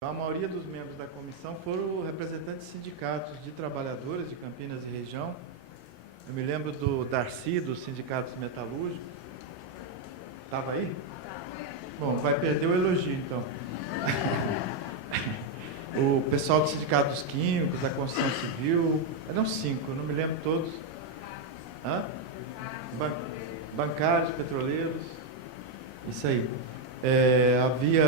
A maioria dos membros da comissão foram representantes de sindicatos de trabalhadores de Campinas e região. Eu me lembro do Darcy, dos sindicatos metalúrgicos. Estava aí? Bom, vai perder o elogio, então. O pessoal do sindicato dos químicos, da construção civil, eram 5, não me lembro todos. Bancários, petroleiros, isso aí. Havia,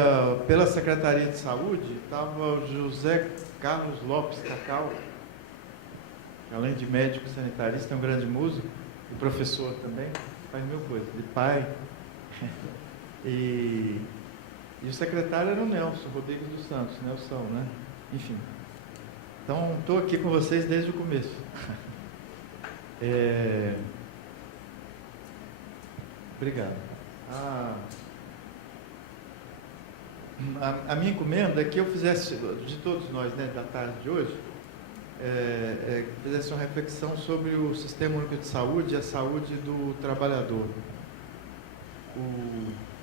pela Secretaria de Saúde, estava o José Carlos Lopes Cacau, além de médico sanitarista, é um grande músico, e professor também, faz mil coisas, de pai. E o secretário era o Nelson Rodrigues dos Santos, Nelson, né? Enfim. Então, estou aqui com vocês desde o começo. Obrigado. A minha encomenda é que eu fizesse, de todos nós, né, da tarde de hoje, fizesse uma reflexão sobre o Sistema Único de Saúde e a saúde do trabalhador.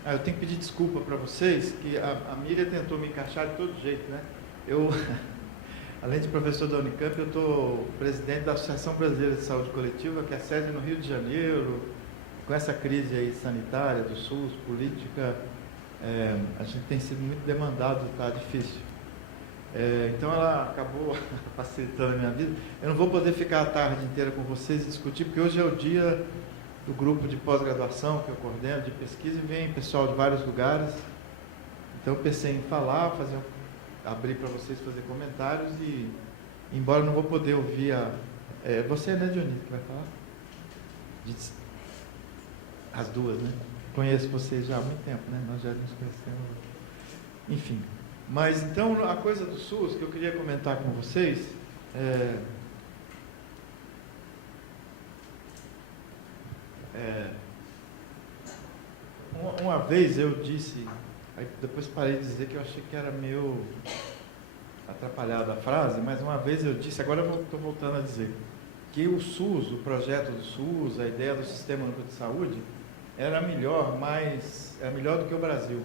Eu tenho que pedir desculpa para vocês, que a Miriam tentou me encaixar de todo jeito, né? Eu, além de professor da Unicamp, eu estou presidente da Associação Brasileira de Saúde Coletiva, que é a sede no Rio de Janeiro. Com essa crise aí sanitária do SUS, política, a gente tem sido muito demandado, está difícil. Então ela acabou facilitando a minha vida. Eu não vou poder ficar a tarde inteira com vocês e discutir, porque hoje é o dia do grupo de pós-graduação que eu coordeno, de pesquisa, e vem pessoal de vários lugares. Então eu pensei em falar, abrir para vocês fazer comentários, e embora eu não vou poder ouvir você, né, Dionísio, que vai falar? As duas, né? Conheço vocês já há muito tempo, né? Nós já nos conhecemos. Enfim. Mas, então, a coisa do SUS que eu queria comentar com vocês uma vez eu disse, aí depois parei de dizer que eu achei que era meio atrapalhada a frase, mas uma vez eu disse, agora eu estou voltando a dizer, que o SUS, o projeto do SUS, a ideia do Sistema Único de Saúde, era melhor do que o Brasil,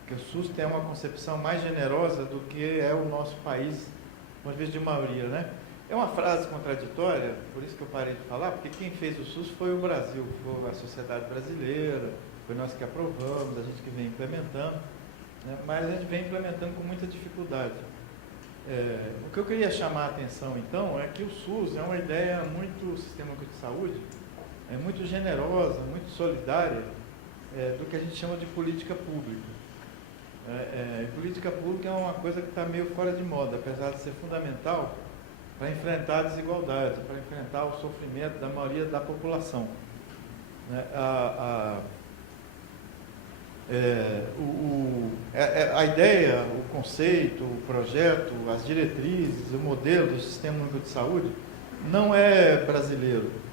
porque o SUS tem uma concepção mais generosa do que é o nosso país, do ponto de vista de maioria, né? É uma frase contraditória, por isso que eu parei de falar, porque quem fez o SUS foi o Brasil, foi a sociedade brasileira, foi nós que aprovamos, a gente que vem implementando, né? Mas a gente vem implementando com muita dificuldade. O que eu queria chamar a atenção, então, é que o SUS é uma ideia muito, o Sistema Único de Saúde, é muito generosa, muito solidária, do que a gente chama de política pública. Política pública é uma coisa que está meio fora de moda, apesar de ser fundamental para enfrentar a desigualdade, para enfrentar o sofrimento da maioria da população. A ideia, o conceito, o projeto, as diretrizes, o modelo do Sistema Único de Saúde não é brasileiro.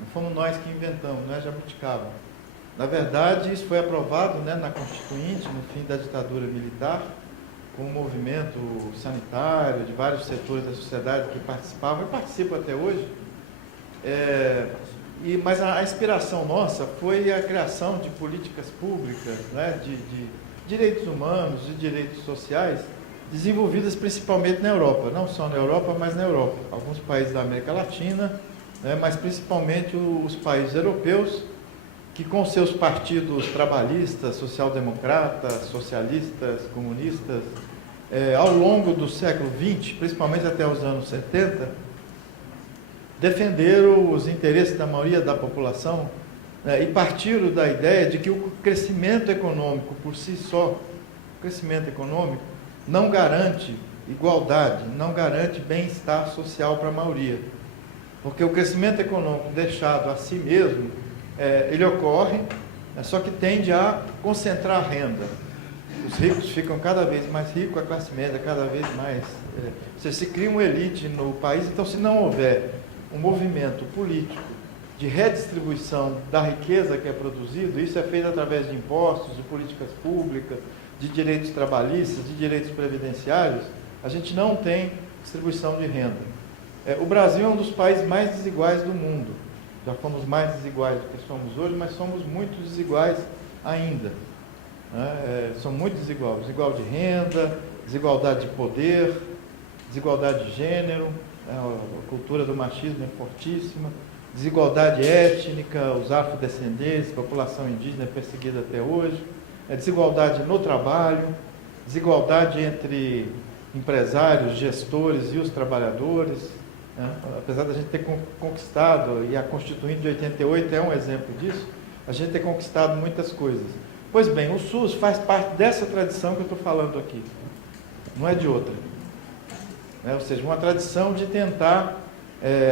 Não fomos nós que inventamos, não é jabuticaba. Na verdade, isso foi aprovado, né, na Constituinte, no fim da ditadura militar, com um movimento sanitário de vários setores da sociedade que participavam e participam até hoje. Mas a inspiração nossa foi a criação de políticas públicas, né, de direitos humanos, de direitos sociais, desenvolvidas principalmente na Europa. Não só na Europa, mas na Europa. Alguns países da América Latina, mas principalmente os países europeus, que com seus partidos trabalhistas, social-democratas, socialistas, comunistas, ao longo do século XX, principalmente até os anos 70, defenderam os interesses da maioria da população, e partiram da ideia de que o crescimento econômico por si só, o crescimento econômico, não garante igualdade, não garante bem-estar social para a maioria. Porque o crescimento econômico deixado a si mesmo, ele ocorre, só que tende a concentrar a renda. Os ricos ficam cada vez mais ricos, a classe média cada vez mais... se cria uma elite no país, então se não houver um movimento político de redistribuição da riqueza que é produzida, isso é feito através de impostos, de políticas públicas, de direitos trabalhistas, de direitos previdenciários, a gente não tem distribuição de renda. O Brasil é um dos países mais desiguais do mundo. Já fomos mais desiguais do que somos hoje, mas somos muito desiguais ainda. né? São muito desiguais. Desigual de renda, desigualdade de poder, desigualdade de gênero, né? A cultura do machismo é fortíssima, desigualdade étnica, os afrodescendentes, população indígena é perseguida até hoje, desigualdade no trabalho, desigualdade entre empresários, gestores e os trabalhadores, né? Apesar da gente ter conquistado, e a Constituinte de 88 é um exemplo disso, a gente ter conquistado muitas coisas. Pois bem, o SUS faz parte dessa tradição que eu estou falando aqui, não é de outra. Ou seja, uma tradição de tentar,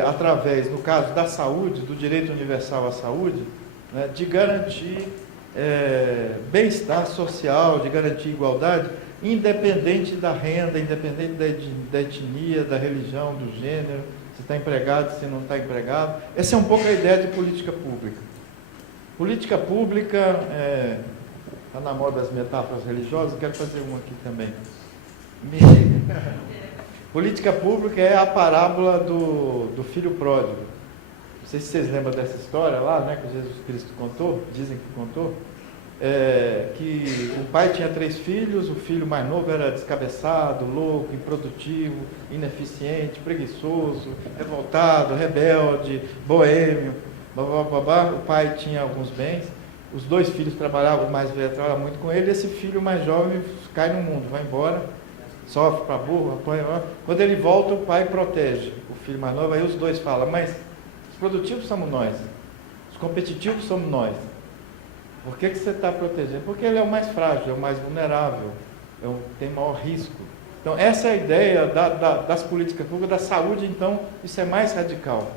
através, no caso da saúde, do direito universal à saúde, né, de garantir bem-estar social, de garantir igualdade, independente da renda, independente da etnia, da religião, do gênero, se está empregado, se não está empregado. Essa é um pouco a ideia de política pública. Política pública, está na moda das metáforas religiosas, eu quero fazer uma aqui também. Política pública é a parábola do filho pródigo. Não sei se vocês lembram dessa história lá, né, que Jesus Cristo contou, dizem que contou, que o pai tinha 3 filhos, o filho mais novo era descabeçado, louco, improdutivo, ineficiente, preguiçoso, revoltado, rebelde, boêmio, babá. O pai tinha alguns bens, os 2 filhos trabalhavam, o mais velho trabalhava muito com ele, e esse filho mais jovem cai no mundo, vai embora, sofre para burro, apanha. Quando ele volta, o pai protege o filho mais novo, aí os 2 falam, mas os produtivos somos nós, os competitivos somos nós. Por que você está protegendo? Porque ele é o mais frágil, é o mais vulnerável, tem maior risco. Então, essa é a ideia das políticas públicas, da saúde, então, isso é mais radical.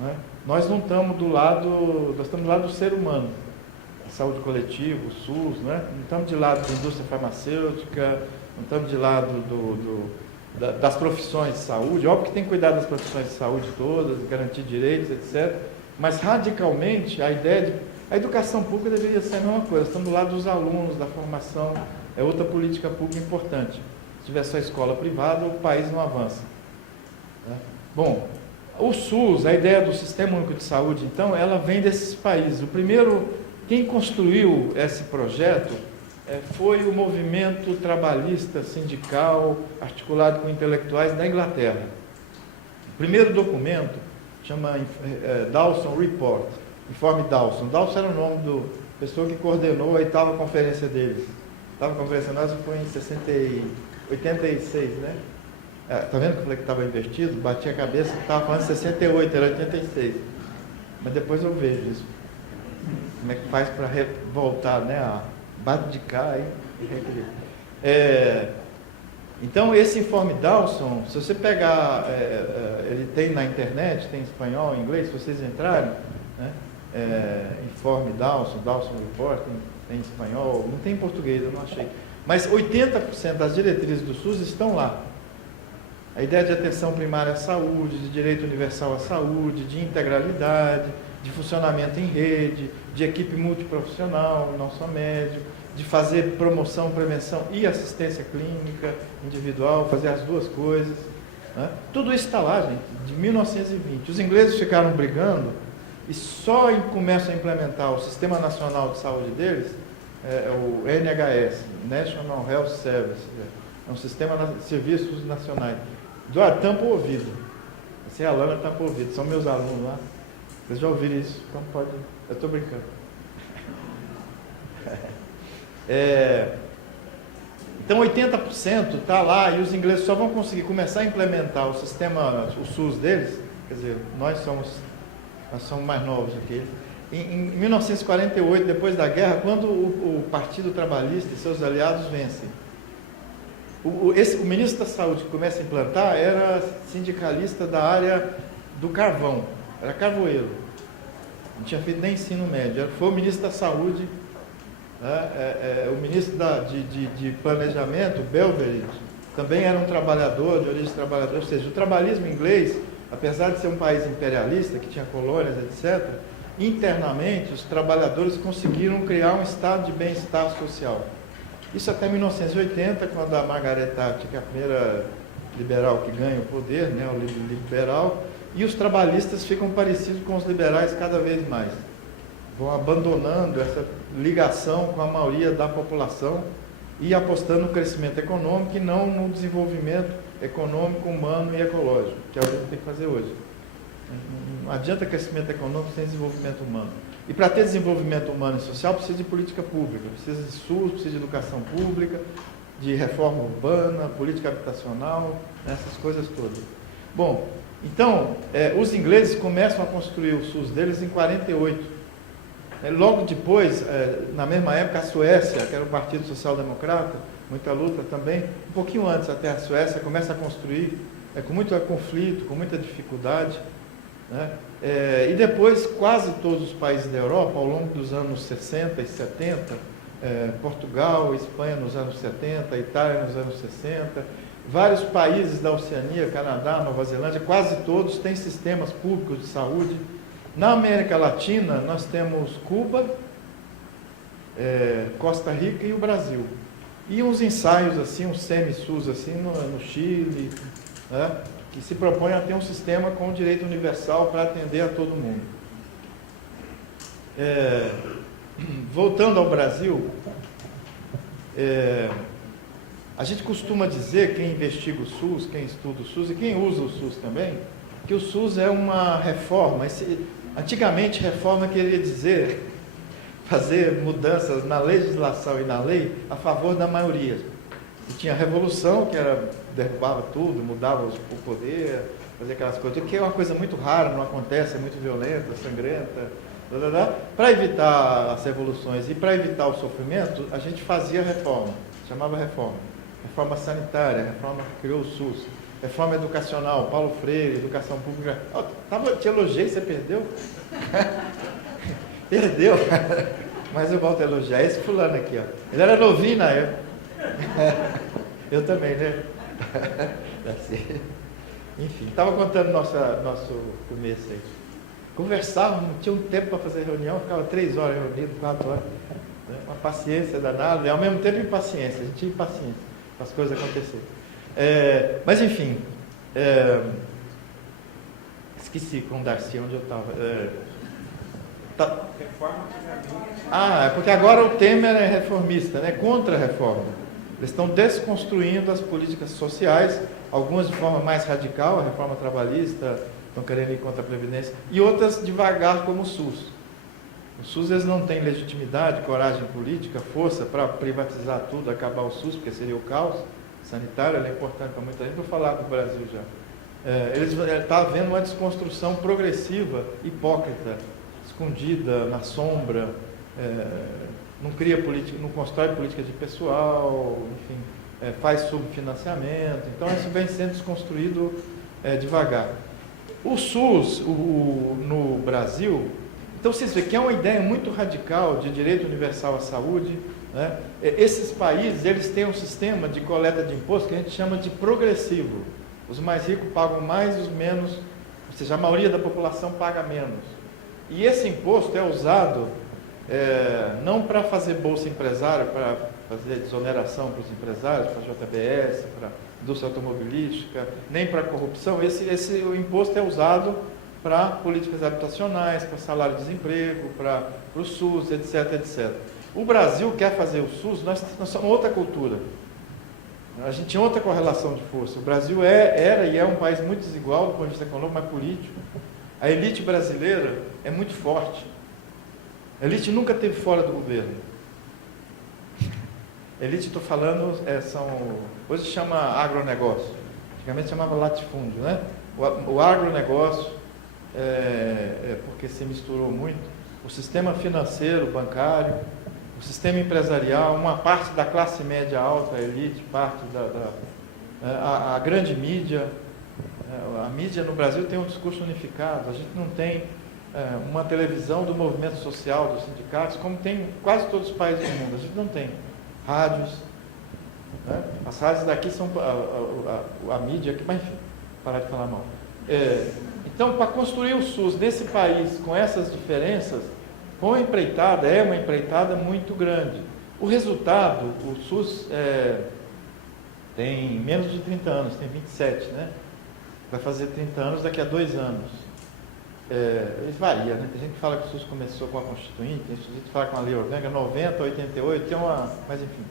Né? Nós não estamos do lado, nós estamos do lado do ser humano, a saúde coletiva, o SUS, né? Não estamos de lado da indústria farmacêutica, não estamos de lado das profissões de saúde. Óbvio que tem que cuidar das profissões de saúde todas, garantir direitos, etc. Mas, radicalmente, a ideia a educação pública deveria ser a mesma coisa. Estamos do lado dos alunos, da formação, é outra política pública importante. Se tiver só escola privada, o país não avança. Né? Bom, o SUS, a ideia do Sistema Único de Saúde, então, ela vem desses países. O primeiro, quem construiu esse projeto foi o movimento trabalhista, sindical, articulado com intelectuais da Inglaterra. O primeiro documento chama Dawson Report, Informe Dawson. Dawson era o nome da pessoa que coordenou a 8ª conferência deles. A 8ª conferência nossa foi em 86, né? Tá vendo que eu falei que estava invertido? Bati a cabeça, estava falando 68, era 86. Mas depois eu vejo isso. Como é que faz para voltar, né? Bate de cá e então, esse informe Dawson, se você pegar, ele tem na internet, tem em espanhol, em inglês, se vocês entrarem, né? Informe Dawson Report, tem em espanhol, não tem em português, eu não achei. Mas 80% das diretrizes do SUS estão lá. A ideia de atenção primária à saúde, de direito universal à saúde, de integralidade, de funcionamento em rede, de equipe multiprofissional, não só médico, de fazer promoção, prevenção e assistência clínica individual, fazer as duas coisas. Né? Tudo isso está lá, gente, de 1920. Os ingleses ficaram brigando e só começam a implementar o Sistema Nacional de Saúde deles, o NHS, National Health Service, é um sistema de serviços nacionais. Eduardo, tampa o ouvido. Você é a Lana, tampa o ouvido. São meus alunos lá. Vocês já ouviram isso? Então pode. Eu estou brincando. Então 80% está lá e os ingleses só vão conseguir começar a implementar o sistema, o SUS deles, quer dizer, nós somos mais novos do que eles. Em 1948, depois da guerra, quando o Partido Trabalhista e seus aliados vencem. O ministro da Saúde que começa a implantar era sindicalista da área do carvão, era carvoeiro, não tinha feito nem ensino médio, foi o ministro da Saúde, o ministro de Planejamento, Belveridge, também era um trabalhador, de origem trabalhadora, ou seja, o trabalhismo inglês, apesar de ser um país imperialista, que tinha colônias, etc., internamente os trabalhadores conseguiram criar um estado de bem-estar social. Isso até 1980, quando a Margaret Thatcher, que é a primeira liberal que ganha o poder, né, o liberal, e os trabalhistas ficam parecidos com os liberais cada vez mais. vão abandonando essa ligação com a maioria da população e apostando no crescimento econômico e não no desenvolvimento econômico, humano e ecológico, que é o que a gente tem que fazer hoje. Não adianta crescimento econômico sem desenvolvimento humano. E para ter desenvolvimento humano e social, precisa de política pública, precisa de SUS, precisa de educação pública, de reforma urbana, política habitacional, essas coisas todas. Bom, então, os ingleses começam a construir o SUS deles em 48. Logo depois, na mesma época, a Suécia, que era o Partido Social Democrata, muita luta também, um pouquinho antes até a Suécia começa a construir, com muito conflito, com muita dificuldade, né? E depois, quase todos os países da Europa, ao longo dos anos 60 e 70, Portugal, Espanha nos anos 70, Itália nos anos 60, vários países da Oceania, Canadá, Nova Zelândia, quase todos têm sistemas públicos de saúde. Na América Latina, nós temos Cuba, Costa Rica e o Brasil. E uns ensaios, assim, uns semi-SUS, assim, no Chile, né, que se propõe a ter um sistema com direito universal para atender a todo mundo. Voltando ao Brasil, a gente costuma dizer, quem investiga o SUS, quem estuda o SUS e quem usa o SUS também, que o SUS é uma reforma. Antigamente, reforma queria dizer fazer mudanças na legislação e na lei a favor da maioria. E tinha a revolução, que derrubava tudo, mudava o poder, fazia aquelas coisas, que é uma coisa muito rara, não acontece, é muito violenta, sangrenta. Para evitar as revoluções e para evitar o sofrimento, a gente fazia reforma, chamava reforma. Reforma sanitária, reforma que criou o SUS. Reforma educacional, Paulo Freire, educação pública. Te elogiei, você perdeu? Perdeu. Mas eu volto a elogiar. Esse fulano aqui, ó. Ele era novinho na época. Eu também, né? Enfim, estava contando nosso começo aí. Conversávamos, não tinha um tempo para fazer reunião, ficava 3 horas reunido, 4 horas. Uma paciência danada, e ao mesmo tempo impaciência. A gente tinha impaciência para as coisas acontecerem. Mas enfim, esqueci com o Darcy onde eu estava. É porque agora o Temer é reformista, né? Contra a reforma. Eles estão desconstruindo as políticas sociais, algumas de forma mais radical, a reforma trabalhista, estão querendo ir contra a Previdência, e outras devagar, como o SUS. O SUS, eles não têm legitimidade, coragem política, força para privatizar tudo, acabar o SUS, porque seria o caos sanitário, ele é importante para muita gente. Vou falar do Brasil já. Está havendo uma desconstrução progressiva, hipócrita, escondida, na sombra, não cria política, não constrói política de pessoal, enfim, faz subfinanciamento. Então, isso vem sendo desconstruído devagar. O SUS, no Brasil, então vocês veem que é uma ideia muito radical de direito universal à saúde, né? Esses países, eles têm um sistema de coleta de imposto que a gente chama de progressivo. Os mais ricos pagam mais, os menos, ou seja, a maioria da população paga menos. E esse imposto é usado não para fazer bolsa empresária, para fazer desoneração para os empresários, para a JBS, para a indústria automobilística, nem para corrupção. O imposto é usado para políticas habitacionais, para salário-desemprego, para o SUS, etc, etc. O Brasil quer fazer o SUS, nós somos outra cultura. A gente tinha outra correlação de força. O Brasil era e é um país muito desigual do ponto de vista econômico, mas político. A elite brasileira é muito forte. A elite nunca esteve fora do governo. A elite, estou falando, hoje chama agronegócio. Antigamente chamava latifúndio, né? O agronegócio, porque se misturou muito. O sistema financeiro, bancário, o sistema empresarial, uma parte da classe média alta, a elite, parte a grande mídia. A mídia no Brasil tem um discurso unificado. A gente não tem uma televisão do movimento social, dos sindicatos, como tem em quase todos os países do mundo. A gente não tem rádios. Né? As rádios daqui são a mídia aqui, mas enfim, parar de falar mal. Então, para construir o SUS nesse país, com essas diferenças, com a empreitada, é uma empreitada muito grande. O resultado, o SUS tem menos de 30 anos, tem 27, né? Vai fazer 30 anos daqui a 2 anos. Eles variam, né? Tem gente que fala que o SUS começou com a Constituinte, tem gente que fala com a Lei Orgânica, 90, 88, tem uma... Mas enfim,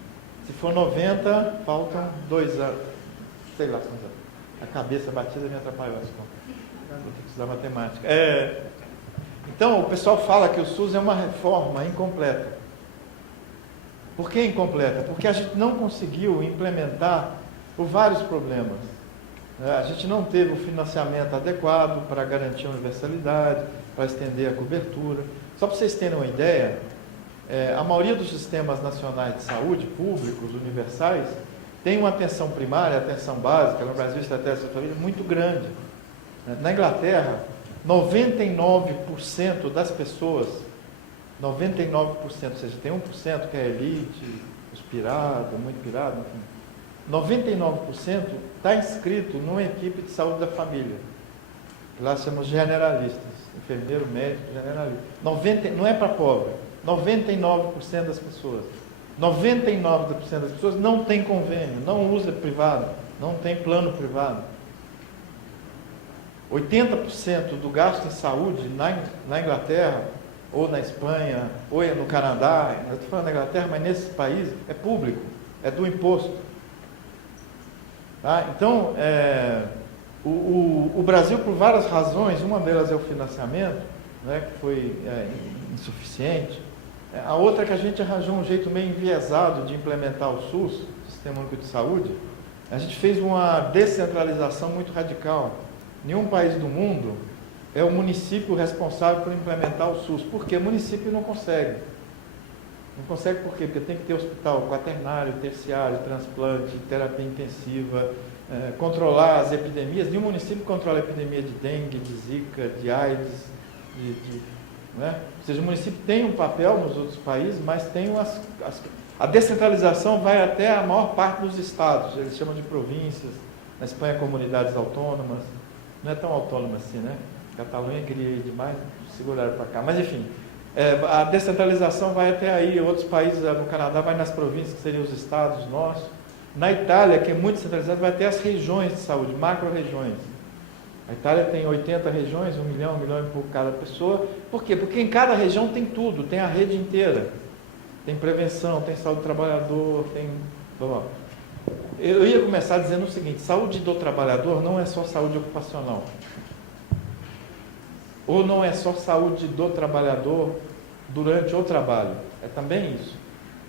se for 90, faltam 2 anos, sei lá quantos anos. A cabeça batida me atrapalhou as contas. Vou ter que estudar matemática. Então, o pessoal fala que o SUS é uma reforma incompleta. Por que incompleta? Porque a gente não conseguiu implementar por vários problemas. A gente não teve o financiamento adequado para garantir a universalidade, para estender a cobertura. Só para vocês terem uma ideia, a maioria dos sistemas nacionais de saúde, públicos, universais, tem uma atenção primária, atenção básica, no Brasil, estratégia da família, muito grande. Na Inglaterra, 99% das pessoas, 99%, ou seja, tem 1% que é elite, os piratas, muito pirado, enfim. 99% está inscrito numa equipe de saúde da família. Lá chamamos generalistas, enfermeiro, médico, generalista. Não é para pobre, 99% das pessoas. 99% das pessoas não tem convênio, não usa privado, não tem plano privado. 80% do gasto em saúde na Inglaterra, ou na Espanha, ou no Canadá, eu estou falando da Inglaterra, mas nesses países é público, é do imposto. Tá? Então, o Brasil, por várias razões, uma delas é o financiamento, né, que foi insuficiente. A outra é que a gente arranjou um jeito meio enviesado de implementar o SUS, Sistema Único de Saúde. A gente fez uma descentralização muito radical. Nenhum país do mundo é o município responsável por implementar o SUS. Por quê? O município não consegue. Não consegue por quê? Porque tem que ter hospital quaternário, terciário, transplante, terapia intensiva, controlar as epidemias. Nenhum município controla a epidemia de dengue, de zika, de AIDS, né? Ou seja, o município tem um papel nos outros países, mas tem a descentralização vai até a maior parte dos estados, eles chamam de províncias, na Espanha comunidades autônomas, não é tão autônoma assim, né? Catalunha queria ir demais, seguraram para cá, mas enfim, a descentralização vai até aí, outros países, no Canadá vai nas províncias, que seriam os estados nossos, na Itália, que é muito centralizado, vai até as regiões de saúde, macro-regiões. A Itália tem 80 regiões, 1 milhão e pouco cada pessoa. Por quê? Porque em cada região tem tudo, tem a rede inteira. Tem prevenção, tem saúde do trabalhador, tem... Eu ia começar dizendo o seguinte, saúde do trabalhador não é só saúde ocupacional. Ou não é só saúde do trabalhador durante o trabalho. É também isso.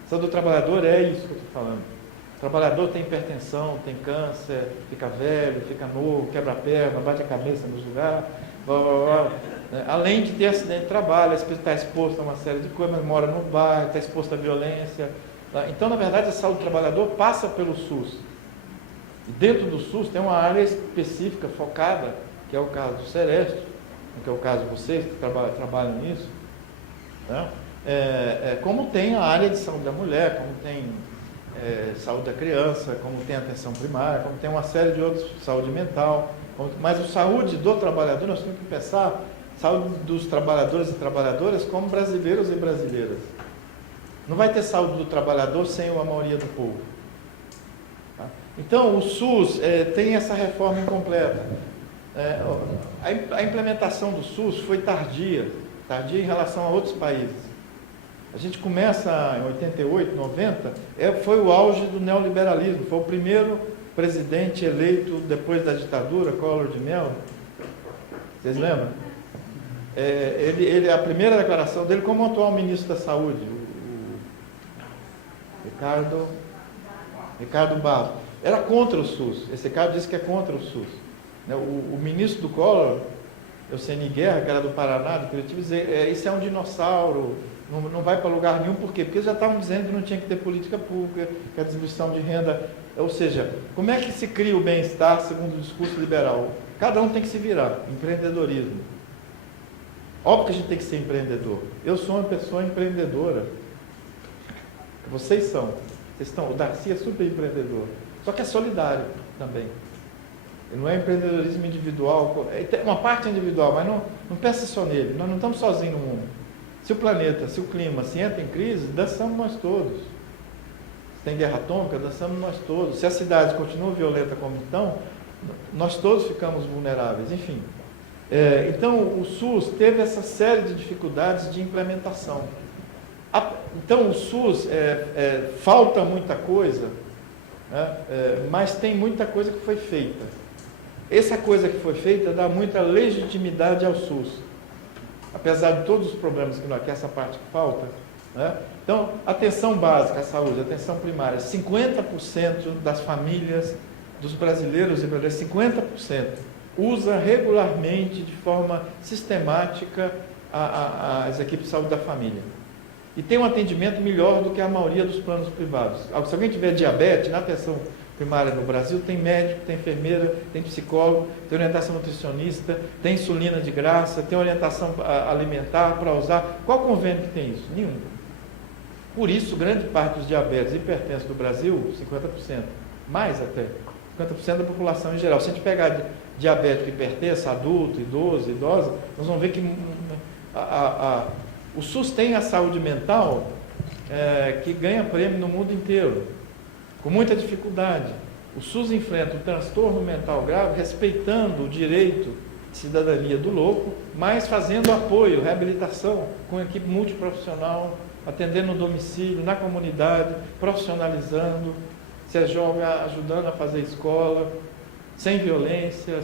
Saúde do trabalhador é isso que eu estou falando. O trabalhador tem hipertensão, tem câncer, fica velho, fica novo, quebra a perna, bate a cabeça nos lugares, blá, blá, blá. Além de ter acidente de trabalho, está exposto a uma série de coisas, mora no bairro, está exposto à violência. Tá? Então, na verdade, a saúde do trabalhador passa pelo SUS. E dentro do SUS tem uma área específica, focada, que é o caso do Sereste, que é o caso de vocês que trabalham nisso. Né? Como tem a área de saúde da mulher, como tem saúde da criança, como tem atenção primária, como tem uma série de outros, saúde mental. Mas a saúde do trabalhador, nós temos que pensar saúde dos trabalhadores e trabalhadoras como brasileiros e brasileiras. Não vai ter saúde do trabalhador sem a maioria do povo. Tá? Então, o SUS tem essa reforma incompleta. A implementação do SUS foi tardia em relação a outros países. A gente começa em 88, 90, foi o auge do neoliberalismo, foi o primeiro presidente eleito depois da ditadura, Collor de Mello. Vocês lembram? A primeira declaração dele como atual ministro da Saúde, o Ricardo Barros, era contra o SUS. Esse cara disse que é contra o SUS. O ministro do Collor, Eugênio Guerra, que era do Paraná, do Curitiba, dizia, isso é um dinossauro, não vai para lugar nenhum. Por quê? Porque eles já estavam dizendo que não tinha que ter política pública, que a distribuição de renda... Ou seja, como é que se cria o bem-estar segundo o discurso liberal? Cada um tem que se virar, empreendedorismo. Óbvio que a gente tem que ser empreendedor. Eu sou uma pessoa empreendedora. Vocês são. O Darcy é super empreendedor. Só que é solidário também. Ele não é empreendedorismo individual. Uma parte é individual, mas não pensa só nele. Nós não estamos sozinhos no mundo. Se o planeta, se o clima se entra em crise, dançamos nós todos. Se tem guerra atômica, dançamos nós todos. Se as cidades continuam violentas como estão, nós todos ficamos vulneráveis. Enfim. Então, o SUS teve essa série de dificuldades de implementação. Então, o SUS, falta muita coisa, né? Mas tem muita coisa que foi feita. Essa coisa que foi feita dá muita legitimidade ao SUS, apesar de todos os problemas que essa parte que falta, né? Então, atenção básica à saúde, atenção primária, 50% das famílias dos brasileiros e brasileiras, 50%, usa regularmente, de forma sistemática, as equipes de saúde da família. E tem um atendimento melhor do que a maioria dos planos privados. Se alguém tiver diabetes, na atenção primária no Brasil, tem médico, tem enfermeira, tem psicólogo, tem orientação nutricionista, tem insulina de graça, tem orientação alimentar para usar. Qual convênio que tem isso? Nenhum. Por isso, grande parte dos diabetes e hipertensos do Brasil, 50%, mais até, 50% da população em geral. Se a gente pegar diabético, hipertenso, adulto, idoso, idosa, nós vamos ver que o SUS tem a saúde mental que ganha prêmio no mundo inteiro, com muita dificuldade. O SUS enfrenta o transtorno mental grave respeitando o direito de cidadania do louco, mas fazendo apoio, reabilitação, com equipe multiprofissional, atendendo no domicílio, na comunidade, profissionalizando, ajudando a fazer escola, sem violência,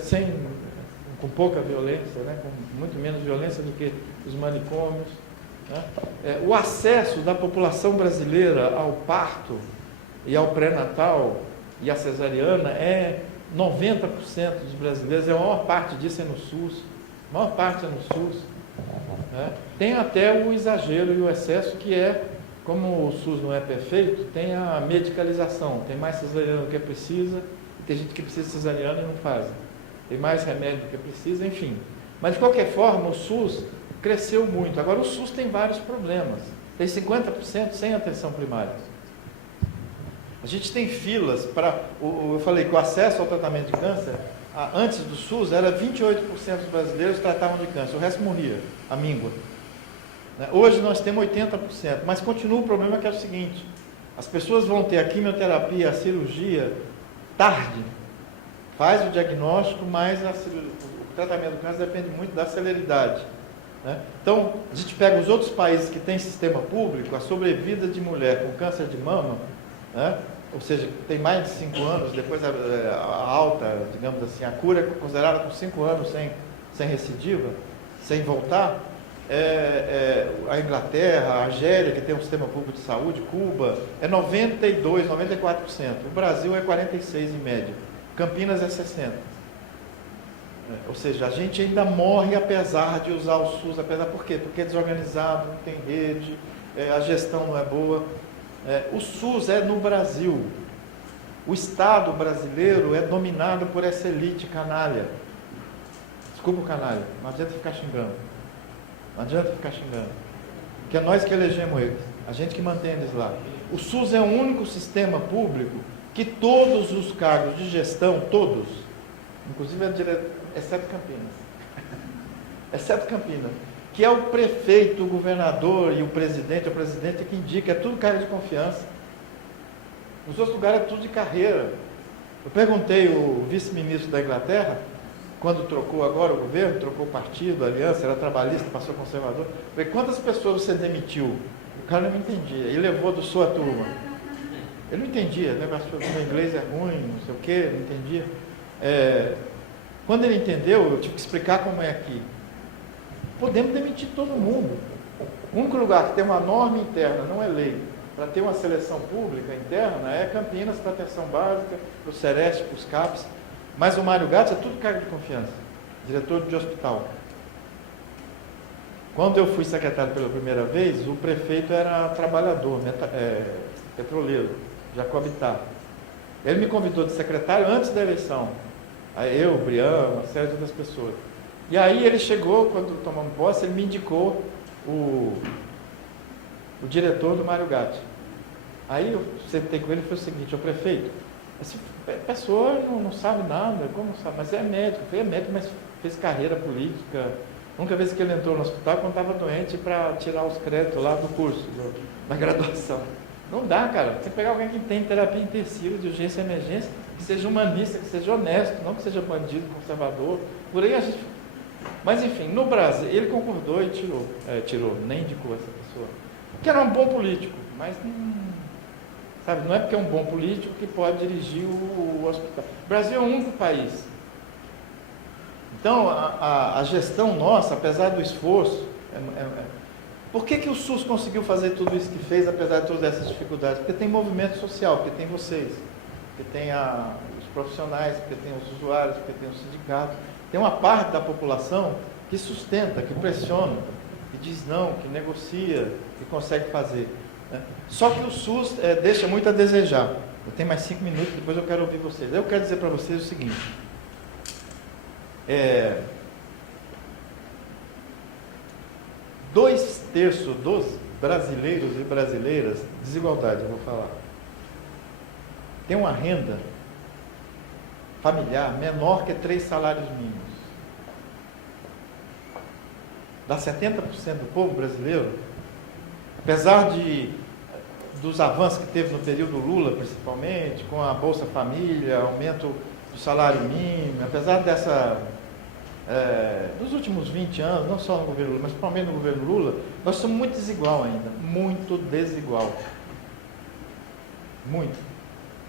com pouca violência, né? Com muito menos violência do que os manicômios, né? O acesso da população brasileira ao parto e ao pré-natal e à cesariana 90% dos brasileiros, a maior parte disso é no SUS, a maior parte é no SUS, né? Tem até o exagero e o excesso, que como o SUS não é perfeito, tem a medicalização, tem mais cesariana do que precisa, e tem gente que precisa de cesariana e não faz, tem mais remédio do que precisa, enfim. Mas, de qualquer forma, o SUS cresceu muito. Agora, o SUS tem vários problemas. Tem 50% sem atenção primária. A gente tem filas para... Eu falei que o acesso ao tratamento de câncer, antes do SUS, era 28% dos brasileiros que tratavam de câncer. O resto morria, a míngua. Hoje nós temos 80%. Mas continua o problema, que é o seguinte: as pessoas vão ter a quimioterapia, a cirurgia, tarde. Faz o diagnóstico, mas o tratamento do câncer depende muito da celeridade, né? Então, a gente pega os outros países que têm sistema público, a sobrevida de mulher com câncer de mama, né? Ou seja, tem mais de 5 anos, depois a alta, digamos assim, a cura é considerada com 5 anos sem recidiva, sem voltar. A Inglaterra, a Argélia, que tem um sistema público de saúde, Cuba, 92%, 94%. O Brasil é 46% em média. Campinas é 60%. Ou seja, a gente ainda morre apesar de usar o SUS. Por quê? Porque é desorganizado, não tem rede, a gestão não é boa. O SUS é no Brasil. O Estado brasileiro é dominado por essa elite canalha. Desculpa o canalha, não adianta ficar xingando. Não adianta ficar xingando. Que é nós que elegemos eles, a gente que mantém eles lá. O SUS é o único sistema público que todos os cargos de gestão, todos, inclusive exceto Campinas, que é o prefeito, o governador e o presidente é que indica, é tudo cargo de confiança. Nos outros lugares é tudo de carreira. Eu perguntei o vice-ministro da Inglaterra, quando trocou agora o governo, trocou o partido, a aliança, era trabalhista, passou conservador, falei, quantas pessoas você demitiu? O cara não me entendia, ele levou da sua turma. Ele não entendia, né? O inglês é ruim, não sei o quê, não entendia. Quando ele entendeu, eu tive que explicar como é aqui. Podemos demitir todo mundo. O único lugar que tem uma norma interna, não é lei, para ter uma seleção pública interna, é Campinas, para atenção básica, para o Sereste, para os CAPs. Mas o Mário Gatti é tudo cargo de confiança, diretor de hospital. Quando eu fui secretário pela primeira vez, o prefeito era trabalhador, petroleiro, Jacobitá. Ele me convidou de secretário antes da eleição. Aí eu, o Brian, uma série de outras pessoas. E aí ele chegou, quando tomamos posse, ele me indicou o diretor do Mário Gatti. Aí eu sentei com ele e falei o seguinte: ô prefeito, essa pessoa não sabe nada, como sabe? Mas é médico. Eu falei, é médico, mas fez carreira política. A única vez que ele entrou no hospital, quando estava doente, para tirar os créditos lá do curso, da graduação. Não dá, cara. Você pegar alguém que tem terapia intensiva, de urgência e emergência, que seja humanista, que seja honesto, não que seja bandido, conservador. Por aí a gente... Mas enfim, no Brasil, ele concordou e tirou, nem indicou essa pessoa. Que era um bom político, mas sabe, não é porque é um bom político que pode dirigir o hospital. O Brasil é o único país. Então, a gestão nossa, apesar do esforço, por que o SUS conseguiu fazer tudo isso que fez, apesar de todas essas dificuldades? Porque tem movimento social, porque tem vocês, porque tem os profissionais, porque tem os usuários, porque tem os sindicatos. Tem uma parte da população que sustenta, que pressiona, que diz não, que negocia, que consegue fazer. Né? Só que o SUS deixa muito a desejar. Eu tenho mais 5 minutos, depois eu quero ouvir vocês. Eu quero dizer para vocês o seguinte. 2/3 dos brasileiros e brasileiras, desigualdade, eu vou falar, tem uma renda familiar menor que 3 salários mínimos. Dá 70% do povo brasileiro, apesar dos avanços que teve no período Lula, principalmente, com a Bolsa Família, aumento do salário mínimo, apesar dos últimos 20 anos, não só no governo Lula, mas principalmente no governo Lula, nós somos muito desigual ainda, muito desigual. Muito.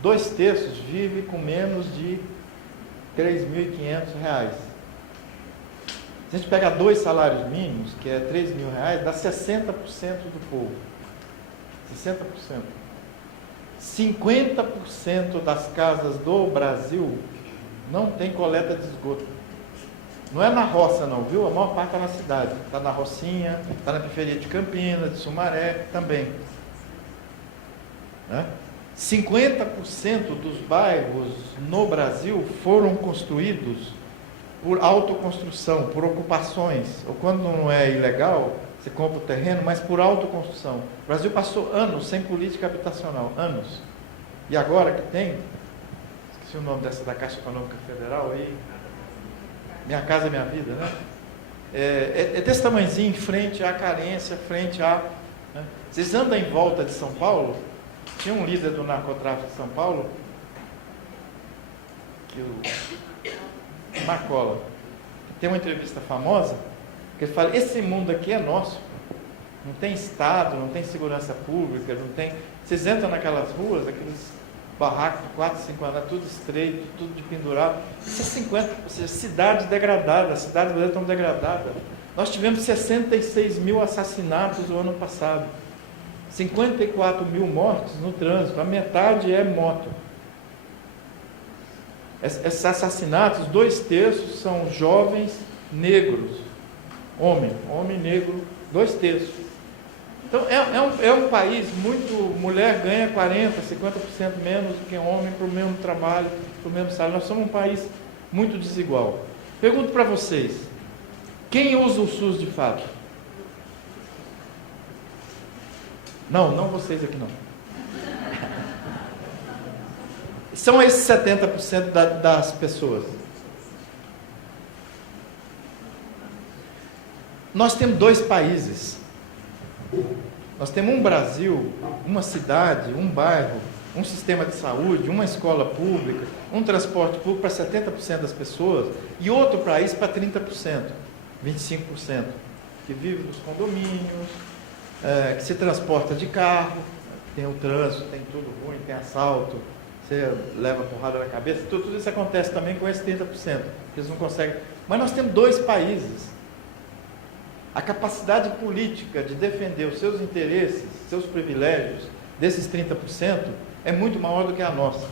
2/3 vive com menos de R$3.500. Se a gente pegar 2 salários mínimos, que é R$3.000, dá 60% do povo. 60%. 50% das casas do Brasil não tem coleta de esgoto. Não é na roça não, viu? A maior parte está na cidade. Está na Rocinha, está na periferia de Campinas, de Sumaré também. Né? 50% dos bairros no Brasil foram construídos por autoconstrução, por ocupações. Ou quando não é ilegal, você compra o terreno, mas por autoconstrução. O Brasil passou anos sem política habitacional, anos. E agora que tem, esqueci o nome dessa da Caixa Econômica Federal aí, Minha Casa Minha Vida, né? É desse tamanhozinho, em frente à carência, frente à... Né? Vocês andam em volta de São Paulo, tinha um líder do narcotráfico de São Paulo, Marcola, que tem uma entrevista famosa, que ele fala, esse mundo aqui é nosso, não tem Estado, não tem segurança pública, não tem... Vocês entram naquelas ruas, aqueles barracos de 4, 5 anos, tudo estreito, tudo de pendurado, isso é 50, ou seja, cidade degradada, as cidades brasileiras estão degradadas. Nós tivemos 66 mil assassinatos no ano passado, 54 mil mortes no trânsito, a metade é moto. Esses assassinatos, 2/3 são jovens negros, homem negro, 2/3. Então é um país muito, mulher ganha 40%, 50% menos do que homem para o mesmo trabalho, para o mesmo salário. Nós somos um país muito desigual. Pergunto para vocês, quem usa o SUS de fato? Não vocês aqui não. São esses 70% das pessoas. Nós temos 2 países. Nós temos um Brasil, uma cidade, um bairro, um sistema de saúde, uma escola pública, um transporte público para 70% das pessoas e outro país para 30%, 25%, que vive nos condomínios, que se transporta de carro, tem o trânsito, tem tudo ruim, tem assalto, você leva porrada na cabeça, tudo isso acontece também com esses 30%, que eles não conseguem. Mas nós temos 2 países. A capacidade política de defender os seus interesses, seus privilégios, desses 30%, é muito maior do que a nossa.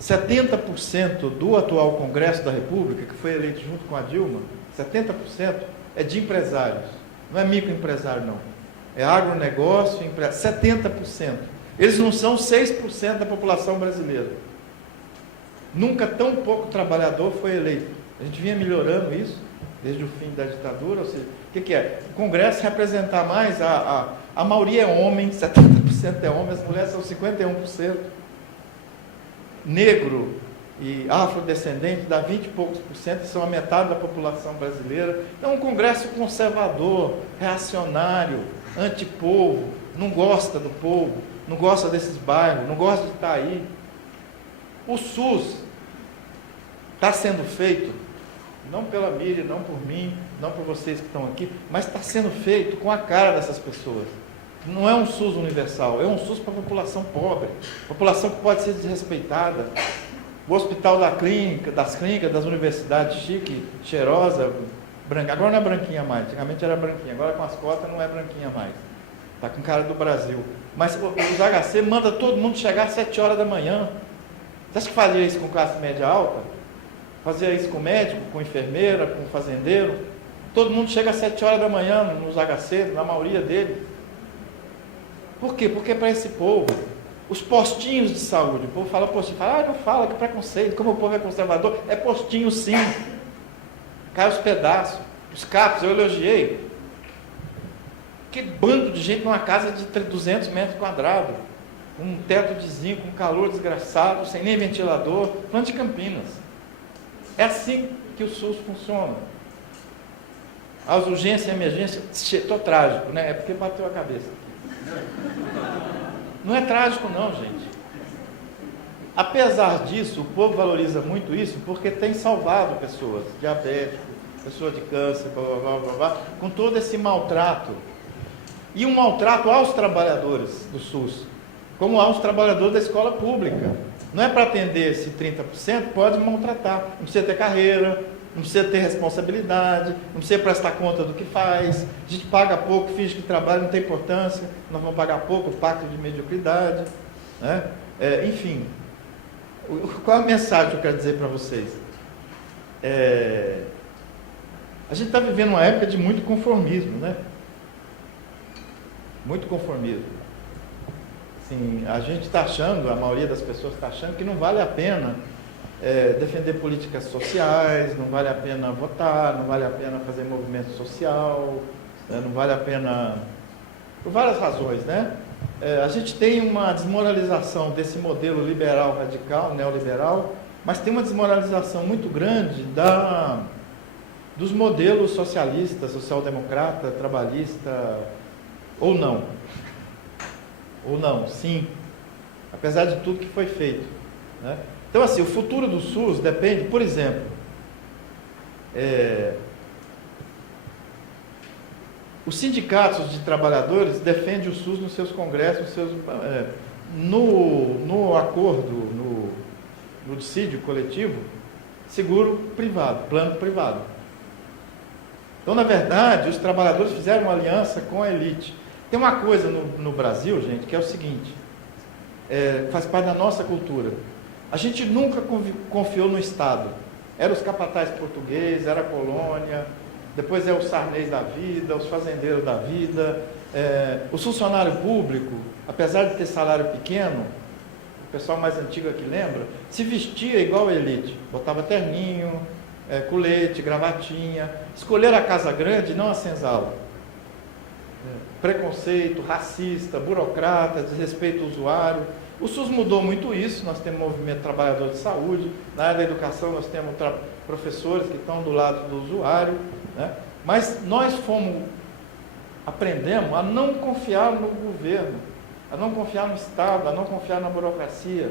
70% do atual Congresso da República, que foi eleito junto com a Dilma, 70% é de empresários. Não é microempresário, não. É agronegócio, 70%. Eles não são 6% da população brasileira. Nunca tão pouco trabalhador foi eleito. A gente vinha melhorando isso desde o fim da ditadura, ou seja, o que é? O Congresso representar mais, a maioria é homem, 70% é homem, as mulheres são 51%. Negro e afrodescendente dá 20 e poucos por cento, são a metade da população brasileira. Então, um Congresso conservador, reacionário, antipovo, não gosta do povo, não gosta desses bairros, não gosta de estar aí. O SUS está sendo feito não pela mídia, não por mim, não por vocês que estão aqui, mas está sendo feito com a cara dessas pessoas. Não é um SUS universal, é um SUS para a população pobre, população que pode ser desrespeitada. O hospital das clínicas, das universidades, chique, cheirosa, branca. Agora não é branquinha mais, antigamente era branquinha, agora com as cotas não é branquinha mais. Está com cara do Brasil. Mas os HC manda todo mundo chegar às 7 horas da manhã. Você acha que fazia isso com classe média alta? Fazia isso com médico, com enfermeira, com fazendeiro? Todo mundo chega às 7 horas da manhã nos HC, na maioria deles. Por quê? Porque é para esse povo. Os postinhos de saúde, o povo fala postinho, não fala, que preconceito, como o povo é conservador, é postinho sim. Cai os pedaços, os CAPs, eu elogiei. Que bando de gente numa casa de 200 metros quadrados, com um teto de zinco, um calor desgraçado, sem nem ventilador, falando de Campinas. É assim que o SUS funciona. As urgências e emergência, estou trágico, né? É porque bateu a cabeça. Não é trágico não, gente. Apesar disso, o povo valoriza muito isso porque tem salvado pessoas, diabéticos, pessoas de câncer, blá, blá, blá, blá, com todo esse maltrato. E um maltrato aos trabalhadores do SUS, como aos trabalhadores da escola pública. Não é para atender esse 30%, pode maltratar. Não precisa ter carreira, não precisa ter responsabilidade, não precisa prestar conta do que faz. A gente paga pouco, finge que trabalha, não tem importância, nós vamos pagar pouco, pacto de mediocridade. Né? Enfim, qual a mensagem que eu quero dizer para vocês? A gente está vivendo uma época de muito conformismo, né? Muito conformismo. Assim, a gente está achando, a maioria das pessoas está achando que não vale a pena defender políticas sociais, não vale a pena votar, não vale a pena fazer movimento social, não vale a pena, por várias razões, né? A gente tem uma desmoralização desse modelo liberal radical, neoliberal, mas tem uma desmoralização muito grande dos modelos socialista, social-democrata, trabalhista, ou não, sim, apesar de tudo que foi feito, né? Então, assim, o futuro do SUS depende, por exemplo, os sindicatos de trabalhadores defendem o SUS nos seus congressos, no acordo, no dissídio coletivo, seguro privado, plano privado. Então, na verdade, os trabalhadores fizeram uma aliança com a elite. Tem uma coisa no Brasil, gente, que é o seguinte, faz parte da nossa cultura. A gente nunca confiou no Estado. Era os capatazes portugueses, era a colônia, depois é o Sarney da vida, os fazendeiros da vida, o funcionário público, apesar de ter salário pequeno, o pessoal mais antigo aqui lembra, se vestia igual a elite, botava terninho, colete, gravatinha, escolher a casa grande, não a senzala. Preconceito, racista, burocrata, desrespeito ao usuário. O SUS mudou muito isso, nós temos movimento de trabalhador de saúde, na área da educação nós temos professores que estão do lado do usuário, né? Mas nós aprendemos a não confiar no governo, a não confiar no Estado, a não confiar na burocracia.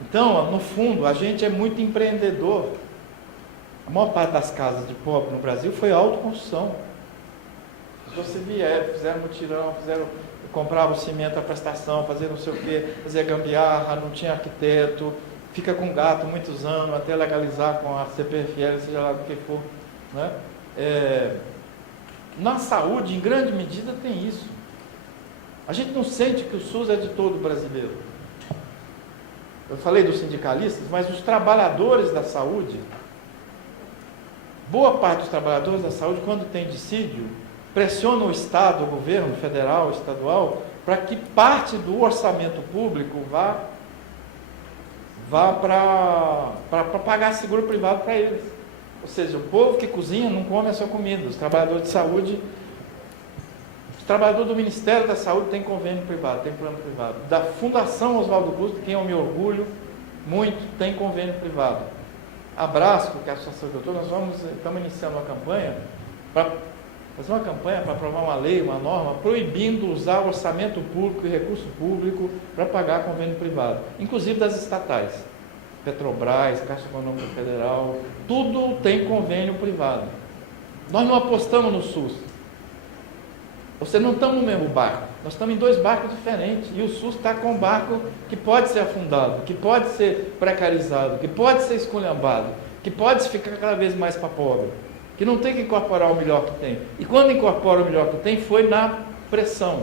Então, no fundo, a gente é muito empreendedor. A maior parte das casas de pobre no Brasil foi autoconstrução. Se você vier, fizeram mutirão, compravam cimento à prestação, fazer não sei o quê, fazer gambiarra, não tinha arquiteto, fica com gato muitos anos, até legalizar com a CPFL, seja lá do que for. Né? Na saúde, em grande medida, tem isso. A gente não sente que o SUS é de todo brasileiro. Eu falei dos sindicalistas, mas os trabalhadores da saúde, boa parte dos trabalhadores da saúde, quando tem dissídio, pressiona o Estado, o governo federal, estadual, para que parte do orçamento público vá para pagar seguro privado para eles. Ou seja, o povo que cozinha não come a sua comida. Os trabalhadores de saúde, os trabalhadores do Ministério da Saúde têm convênio privado, têm plano privado. Da Fundação Oswaldo Cruz, de quem eu me orgulho muito, tem convênio privado. A Brasco, que é a Associação de Doutores, nós estamos iniciando uma campanha para fazer uma campanha para aprovar uma lei, uma norma, proibindo usar orçamento público e recurso público para pagar convênio privado, inclusive das estatais. Petrobras, Caixa Econômica Federal, tudo tem convênio privado. Nós não apostamos no SUS. Você não estamos no mesmo barco, nós estamos em dois barcos diferentes, e o SUS está com um barco que pode ser afundado, que pode ser precarizado, que pode ser esculhambado, que pode ficar cada vez mais para pobre, que não tem que incorporar o melhor que tem. E quando incorpora o melhor que tem, foi na pressão.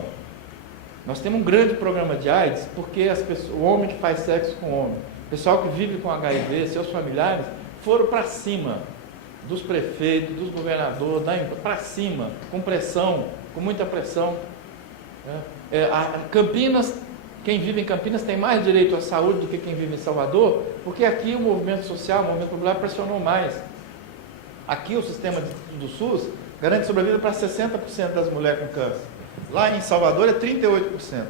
Nós temos um grande programa de AIDS, porque o homem que faz sexo com o homem, o pessoal que vive com HIV, seus familiares, foram para cima dos prefeitos, dos governadores, para cima, com pressão, com muita pressão. Campinas, quem vive em Campinas tem mais direito à saúde do que quem vive em Salvador, porque aqui o movimento social, o movimento popular pressionou mais. Aqui o sistema do SUS garante sobrevida para 60% das mulheres com câncer. Lá em Salvador é 38%.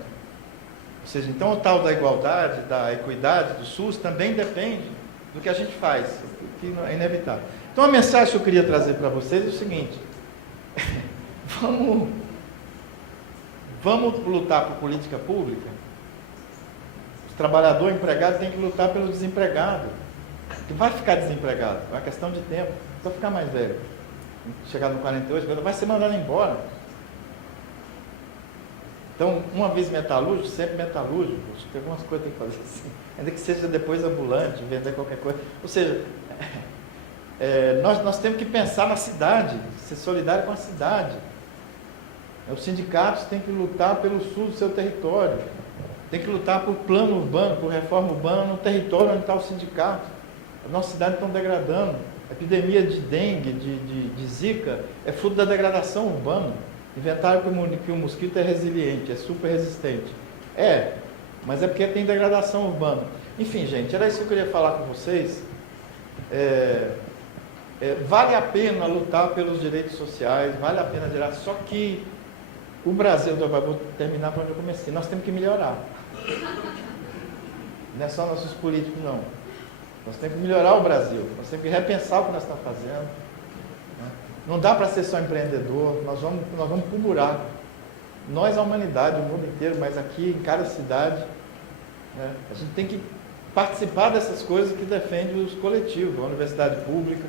Ou seja, então o tal da igualdade, da equidade do SUS também depende do que a gente faz, que é inevitável. Então a mensagem que eu queria trazer para vocês é o seguinte: vamos lutar por política pública. Os trabalhadores empregados têm que lutar pelo desempregado, que vai ficar desempregado, é uma questão de tempo, só ficar mais velho, chegar no 48, vai ser mandado embora. Então, uma vez metalúrgico, sempre metalúrgico. Acho que algumas coisas tem que fazer assim, ainda que seja depois ambulante, vender qualquer coisa. Ou seja, nós temos que pensar na cidade, ser solidário com a cidade. Os sindicatos têm que lutar pelo sul do seu território, tem que lutar por plano urbano, por reforma urbana no território onde está o sindicato. As nossas cidades estão degradando. A epidemia de dengue, de zika, é fruto da degradação urbana. Inventaram que o mosquito é resiliente, é super resistente. Mas é porque tem degradação urbana. Enfim, gente, era isso que eu queria falar com vocês. Vale a pena lutar pelos direitos sociais, vale a pena gerar, só que o Brasil, vou terminar para onde eu comecei, nós temos que melhorar. Não é só nossos políticos, não. Nós temos que melhorar o Brasil, nós temos que repensar o que nós estamos fazendo. Não dá para ser só empreendedor, nós vamos para o buraco. Nós, a humanidade, o mundo inteiro, mas aqui em cada cidade, a gente tem que participar dessas coisas que defendem os coletivos, a universidade pública.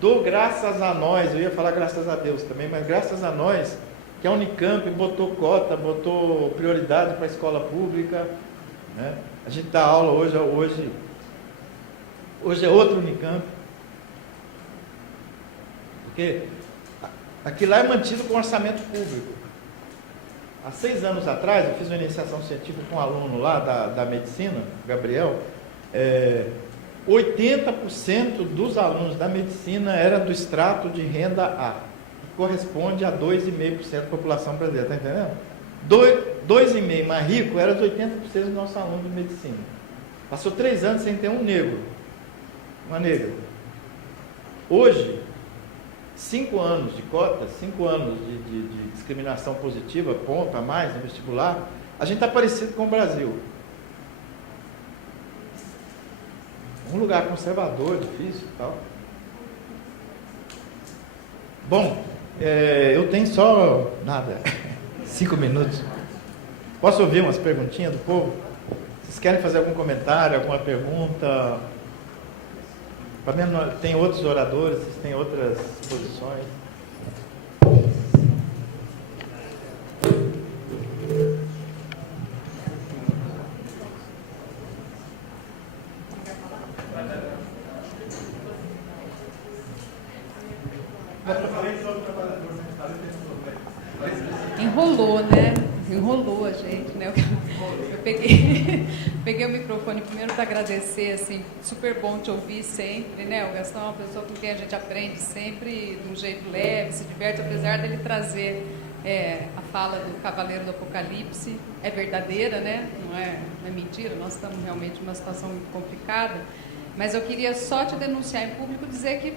Dou graças a nós, eu ia falar graças a Deus também, mas graças a nós, que a Unicamp botou cota, botou prioridade para a escola pública. A gente dá aula hoje é outro Unicamp. Porque aquilo lá é mantido com orçamento público. Há 6 anos atrás, eu fiz uma iniciação científica com um aluno lá da medicina, Gabriel. 80% dos alunos da medicina era do extrato de renda A, que corresponde a 2,5% da população brasileira, está entendendo? 2,5% mais rico era dos 80% dos nossos alunos de medicina. Passou 3 anos sem ter um negro, uma negra. Hoje, 5 anos de cota, 5 anos de discriminação positiva, ponto a mais no vestibular, a gente está parecido com o Brasil. Um lugar conservador, difícil e tal. Bom, eu tenho só 5 minutos. Posso ouvir umas perguntinhas do povo? Vocês querem fazer algum comentário, alguma pergunta? Tem outros oradores, vocês têm outras posições. Enrolou, né? Enrolou a gente, né? Eu peguei o microfone primeiro para agradecer, assim, super bom te ouvir sempre, né? O Gastão é uma pessoa com quem a gente aprende sempre de um jeito leve, se diverte, apesar dele trazer a fala do Cavaleiro do Apocalipse, é verdadeira, né? Não é mentira, nós estamos realmente numa situação muito complicada, mas eu queria só te denunciar em público, dizer que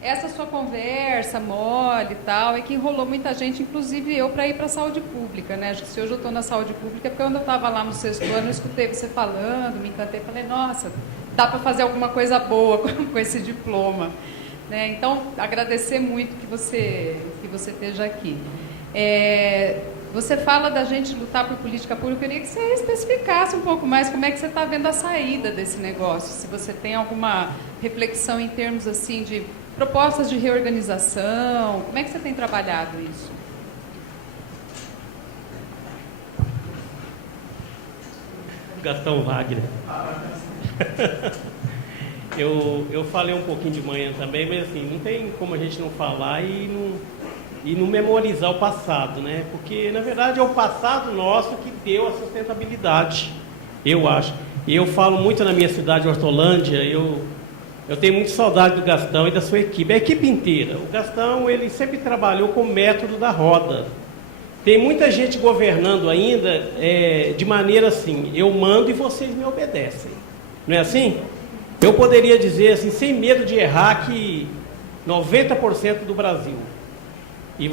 essa sua conversa mole e tal, é que enrolou muita gente, inclusive eu, para ir para a saúde pública, né? Se hoje eu estou na saúde pública, é porque quando eu estava lá no 6º ano, eu escutei você falando, me encantei, falei, nossa, dá para fazer alguma coisa boa com esse diploma. Né? Então, agradecer muito que você esteja aqui. Você fala da gente lutar por política pública, eu queria que você especificasse um pouco mais como é que você está vendo a saída desse negócio, se você tem alguma reflexão em termos assim de propostas de reorganização, como é que você tem trabalhado isso? Gastão Wagner. Eu falei um pouquinho de manhã também, mas assim, não tem como a gente não falar e não memorizar o passado, né? Porque, na verdade, é o passado nosso que deu a sustentabilidade, eu acho. E eu falo muito na minha cidade, Hortolândia, eu tenho muita saudade do Gastão e da sua equipe, a equipe inteira. O Gastão, ele sempre trabalhou com o método da roda. Tem muita gente governando ainda de maneira assim, eu mando e vocês me obedecem. Não é assim? Eu poderia dizer assim, sem medo de errar, que 90% do Brasil. E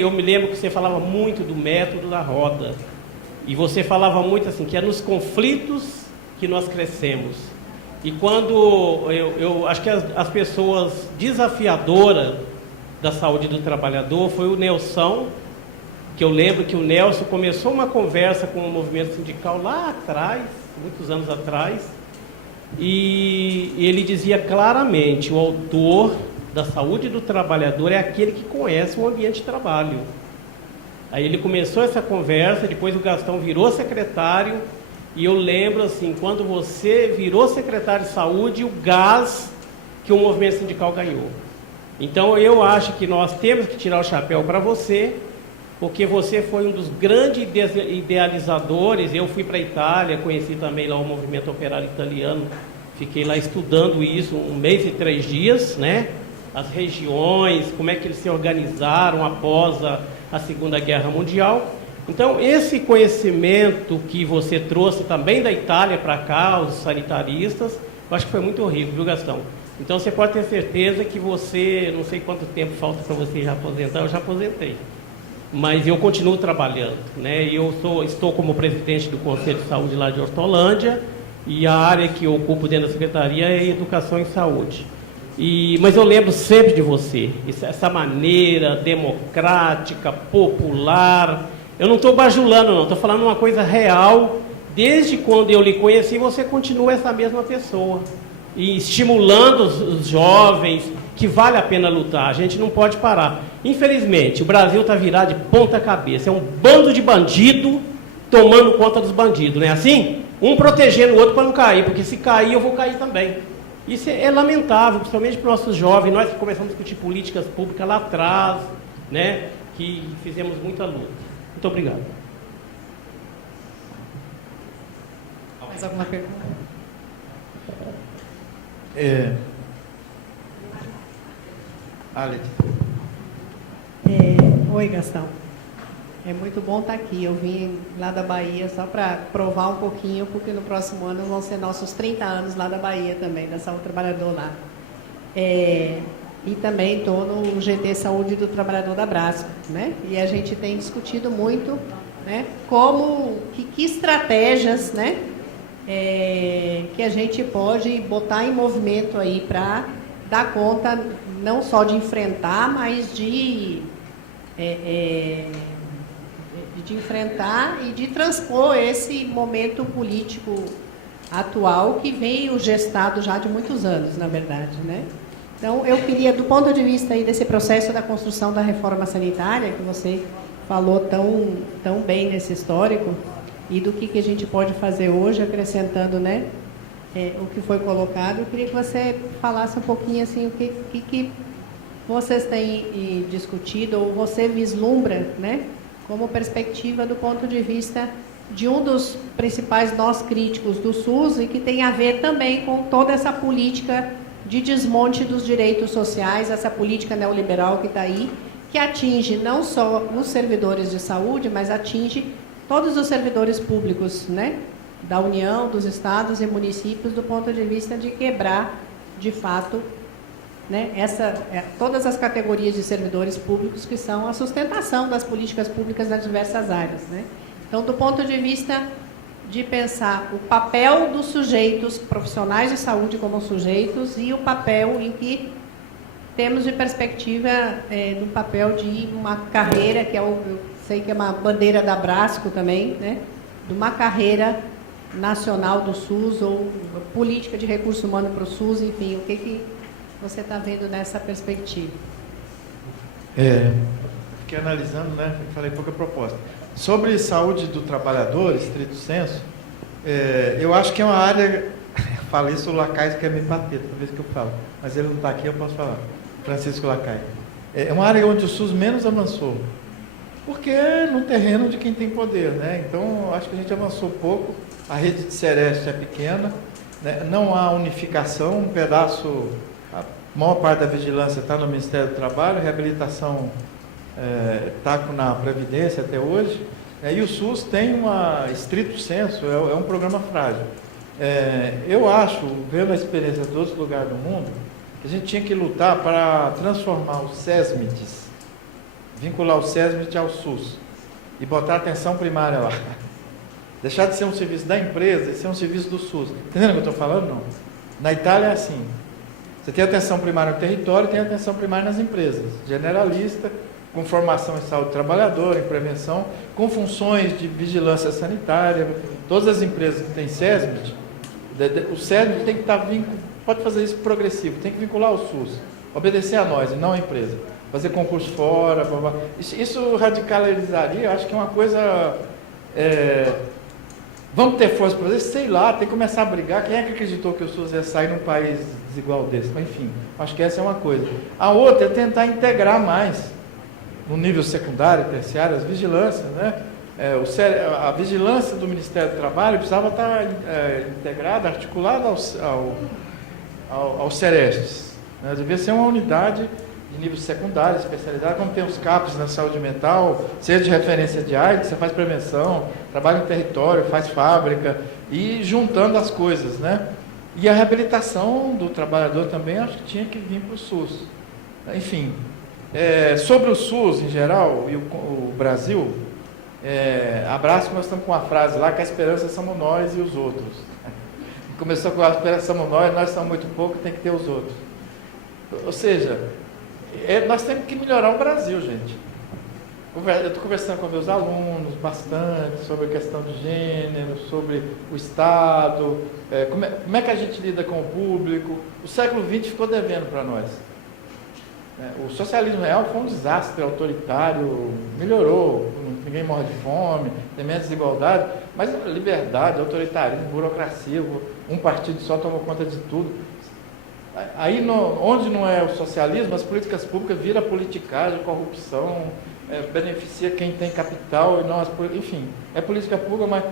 eu me lembro que você falava muito do método da roda. E você falava muito assim, que é nos conflitos que nós crescemos. E quando eu acho que as pessoas desafiadoras da saúde do trabalhador foi o Nelson, que eu lembro que o Nelson começou uma conversa com o movimento sindical lá atrás, muitos anos atrás, e ele dizia claramente, o autor da saúde do trabalhador é aquele que conhece o ambiente de trabalho. Aí ele começou essa conversa, depois o Gastão virou secretário, e eu lembro assim, quando você virou secretário de saúde, o gás que o movimento sindical ganhou. Então eu acho que nós temos que tirar o chapéu para você, porque você foi um dos grandes idealizadores. Eu fui para a Itália, conheci também lá o movimento operário italiano, fiquei lá estudando isso 1 mês e 3 dias, né? As regiões, como é que eles se organizaram após a Segunda Guerra Mundial. Então, esse conhecimento que você trouxe também da Itália para cá, os sanitaristas, eu acho que foi muito horrível, viu, Gastão? Então, você pode ter certeza que você, não sei quanto tempo falta para você já aposentar, eu já aposentei. Mas eu continuo trabalhando, né? Estou como presidente do Conselho de Saúde lá de Hortolândia, e a área que eu ocupo dentro da Secretaria é Educação e Saúde. Mas eu lembro sempre de você, essa maneira democrática, popular. Eu não estou bajulando, não, estou falando uma coisa real. Desde quando eu lhe conheci, você continua essa mesma pessoa. E estimulando os jovens, que vale a pena lutar, a gente não pode parar. Infelizmente, o Brasil está virado de ponta cabeça, é um bando de bandido tomando conta dos bandidos, não é assim? Um protegendo o outro para não cair, porque se cair eu vou cair também. Isso é lamentável, principalmente para os nossos jovens, nós que começamos a discutir políticas públicas lá atrás, né, que fizemos muita luta. Muito obrigado. Mais alguma pergunta? Oi, Gastão. É muito bom estar aqui. Eu vim lá da Bahia só para provar um pouquinho, porque no próximo ano vão ser nossos 30 anos lá da Bahia também, da Saúde do Trabalhador lá. E também estou no GT Saúde do Trabalhador da Brasco, né? E a gente tem discutido muito, né, que estratégias, né, que a gente pode botar em movimento aí para dar conta não só de enfrentar, mas de enfrentar e de transpor esse momento político atual que veio gestado já de muitos anos, na verdade, né? Então, eu queria, do ponto de vista aí desse processo da construção da reforma sanitária, que você falou tão bem nesse histórico, e do que a gente pode fazer hoje, acrescentando, né, o que foi colocado, eu queria que você falasse um pouquinho assim, o que vocês têm discutido, ou você vislumbra, né, como perspectiva do ponto de vista de um dos principais nós críticos do SUS, e que tem a ver também com toda essa política de desmonte dos direitos sociais, essa política neoliberal que está aí, que atinge não só os servidores de saúde, mas atinge todos os servidores públicos, né, da União, dos estados e municípios, do ponto de vista de quebrar, de fato, né, todas as categorias de servidores públicos que são a sustentação das políticas públicas nas diversas áreas, né? Então, do ponto de vista de pensar o papel dos sujeitos profissionais de saúde como sujeitos e o papel em que temos de perspectiva no papel de uma carreira, que é sei que é uma bandeira da Brasco também, né? De uma carreira nacional do SUS ou política de recurso humano para o SUS, enfim, o que você está vendo nessa perspectiva? Fiquei analisando, né? Falei pouca proposta. Sobre saúde do trabalhador, estrito senso, eu acho que é uma área. Falei sobre o Lacais, que é meio pateta, toda vez que eu falo, mas ele não está aqui, eu posso falar. Francisco Lacais. É uma área onde o SUS menos avançou, porque é no terreno de quem tem poder, né? Então, acho que a gente avançou pouco. A rede de Sereste é pequena, né? Não há unificação, um pedaço, a maior parte da vigilância está no Ministério do Trabalho, a reabilitação está na Previdência até hoje, e o SUS tem uma estrito senso, é um programa frágil. Eu acho, vendo a experiência de outros lugares do mundo, que a gente tinha que lutar para transformar os SESMITs, vincular o SESMIT ao SUS e botar a atenção primária lá. Deixar de ser um serviço da empresa e ser um serviço do SUS. Entendendo o que eu estou falando? Não. Na Itália é assim. Você tem atenção primária no território e tem atenção primária nas empresas. Generalista, com formação em saúde do trabalhador, em prevenção, com funções de vigilância sanitária. Todas as empresas que têm SESMIT, o SESMIT tem que estar vinculado, pode fazer isso progressivo, tem que vincular o SUS, obedecer a nós e não a empresa. Fazer concurso fora, blá, blá. Isso radicalizaria, eu acho que é uma coisa... Vamos ter força para fazer? Sei lá, tem que começar a brigar. Quem é que acreditou que o SUS ia sair num país desigual desse? Mas, enfim, acho que essa é uma coisa. A outra é tentar integrar mais, no nível secundário, terciário, as vigilâncias, né? A vigilância do Ministério do Trabalho precisava estar integrada, articulada aos Serestes, né? Devia ser uma unidade de nível secundário, especialidade, como tem os CAPs na saúde mental, seja de referência de AIDS, você faz prevenção, trabalha no território, faz fábrica, e juntando as coisas, né? E a reabilitação do trabalhador também, acho que tinha que vir para o SUS. Enfim, sobre o SUS em geral, e o Brasil, abraço, nós estamos com uma frase lá, que a esperança somos nós e os outros. Começou com a esperança somos nós somos muito pouco, tem que ter os outros. Ou seja, nós temos que melhorar o Brasil, gente. Eu estou conversando com meus alunos bastante sobre a questão de gênero, sobre o Estado, como é que a gente lida com o público. O século XX ficou devendo para nós. O socialismo real foi um desastre autoritário, melhorou, ninguém morre de fome, tem menos desigualdade, mas liberdade, autoritarismo, burocracia, um partido só tomou conta de tudo. Aí, onde não é o socialismo, as políticas públicas viram politicagem, corrupção, beneficia quem tem capital, e nós, enfim, é política pública, mas...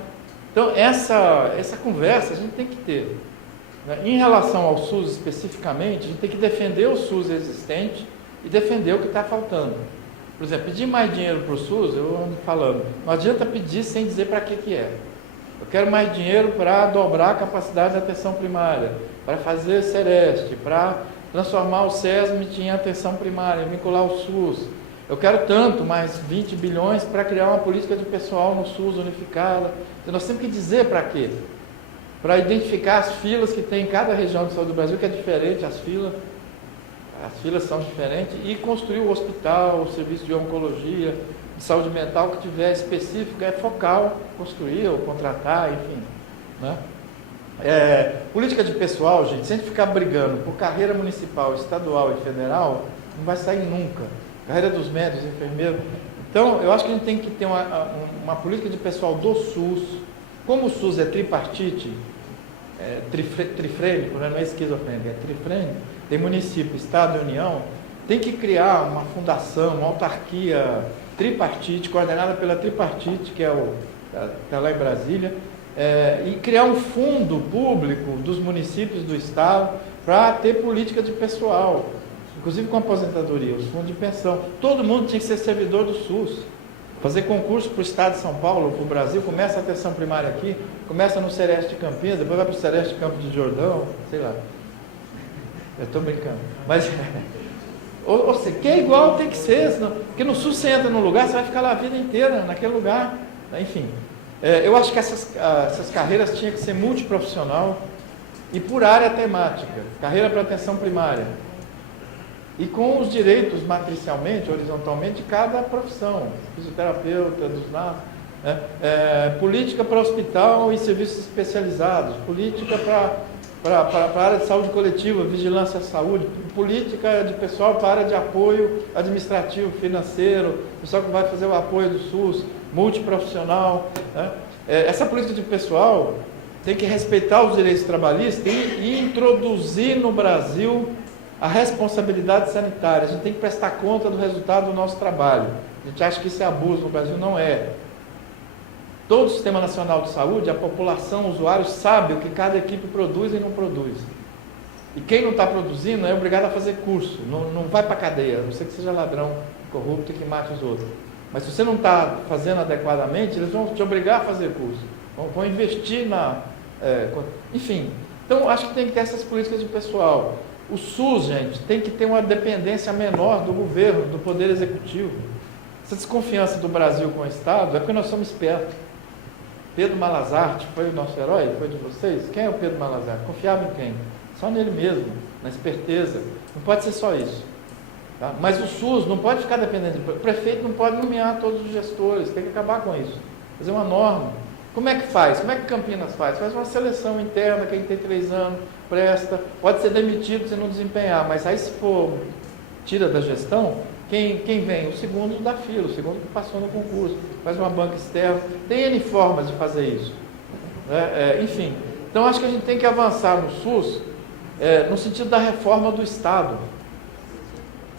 Então, essa conversa a gente tem que ter. Em relação ao SUS especificamente, a gente tem que defender o SUS existente e defender o que está faltando. Por exemplo, pedir mais dinheiro para o SUS, eu ando falando, não adianta pedir sem dizer para que é. Eu quero mais dinheiro para dobrar a capacidade de atenção primária, para fazer Sereste, para transformar o SESMIT em atenção primária, vincular o SUS. Eu quero tanto, mais 20 bilhões para criar uma política de pessoal no SUS unificada. Então, nós temos que dizer para quê? Para identificar as filas que tem em cada região de saúde do Brasil, que é diferente, as filas são diferentes, e construir o hospital, o serviço de oncologia, de saúde mental que tiver específico, focal, construir ou contratar, enfim. Né? Política de pessoal, gente, se a gente ficar brigando por carreira municipal, estadual e federal, não vai sair nunca. Carreira dos médicos, enfermeiros. Então, eu acho que a gente tem que ter uma política de pessoal do SUS. Como o SUS é tripartite, trifrênico, não é esquizofrênico, é trifrênico, tem município, Estado e União, tem que criar uma fundação, uma autarquia tripartite, coordenada pela tripartite, que está lá em Brasília, e criar um fundo público dos municípios do Estado para ter política de pessoal, inclusive com aposentadoria, os fundos de pensão. Todo mundo tinha que ser servidor do SUS. Fazer concurso para o Estado de São Paulo, para o Brasil, começa a atenção primária aqui, começa no Sereste de Campinas, depois vai para o Sereste de Campos de Jordão, sei lá. Eu estou brincando. Mas, ou seja, que é igual tem que ser, senão, porque no SUS você entra num lugar, você vai ficar lá a vida inteira, naquele lugar. Enfim, eu acho que essas carreiras tinham que ser multiprofissional e por área temática. Carreira para atenção primária. e com os direitos matricialmente, horizontalmente, de cada profissão, fisioterapeuta, dos NAF, né? Política para hospital e serviços especializados, política para a área de saúde coletiva, vigilância à saúde, política de pessoal para a área de apoio administrativo, financeiro, pessoal que vai fazer o apoio do SUS, multiprofissional, né? Essa política de pessoal tem que respeitar os direitos trabalhistas e introduzir no Brasil a responsabilidade sanitária. A gente tem que prestar conta do resultado do nosso trabalho. A gente acha que isso é abuso, no Brasil não é. Todo o Sistema Nacional de Saúde, a população, os usuários, sabe o que cada equipe produz e não produz. E quem não está produzindo é obrigado a fazer curso, não vai para a cadeia, a não ser que seja ladrão, corrupto e que mate os outros. Mas se você não está fazendo adequadamente, eles vão te obrigar a fazer curso, vão investir na... enfim, então acho que tem que ter essas políticas de pessoal. O SUS, gente, tem que ter uma dependência menor do governo, do poder executivo. Essa desconfiança do Brasil com o Estado é porque nós somos espertos. Pedro Malazarte foi o nosso herói? Foi de vocês? Quem é o Pedro Malazarte? Confiava em quem? Só nele mesmo, na esperteza. Não pode ser só isso. Tá? Mas o SUS não pode ficar dependendo. O prefeito não pode nomear todos os gestores. Tem que acabar com isso. Fazer uma norma. Como é que faz? Como é que Campinas faz? Faz uma seleção interna, quem tem 3 anos, presta. Pode ser demitido se não desempenhar. Mas aí se for, tira da gestão... Quem vem? O segundo da fila, o segundo que passou no concurso, faz uma banca externa. Tem N formas de fazer isso. Enfim, então acho que a gente tem que avançar no SUS no sentido da reforma do Estado.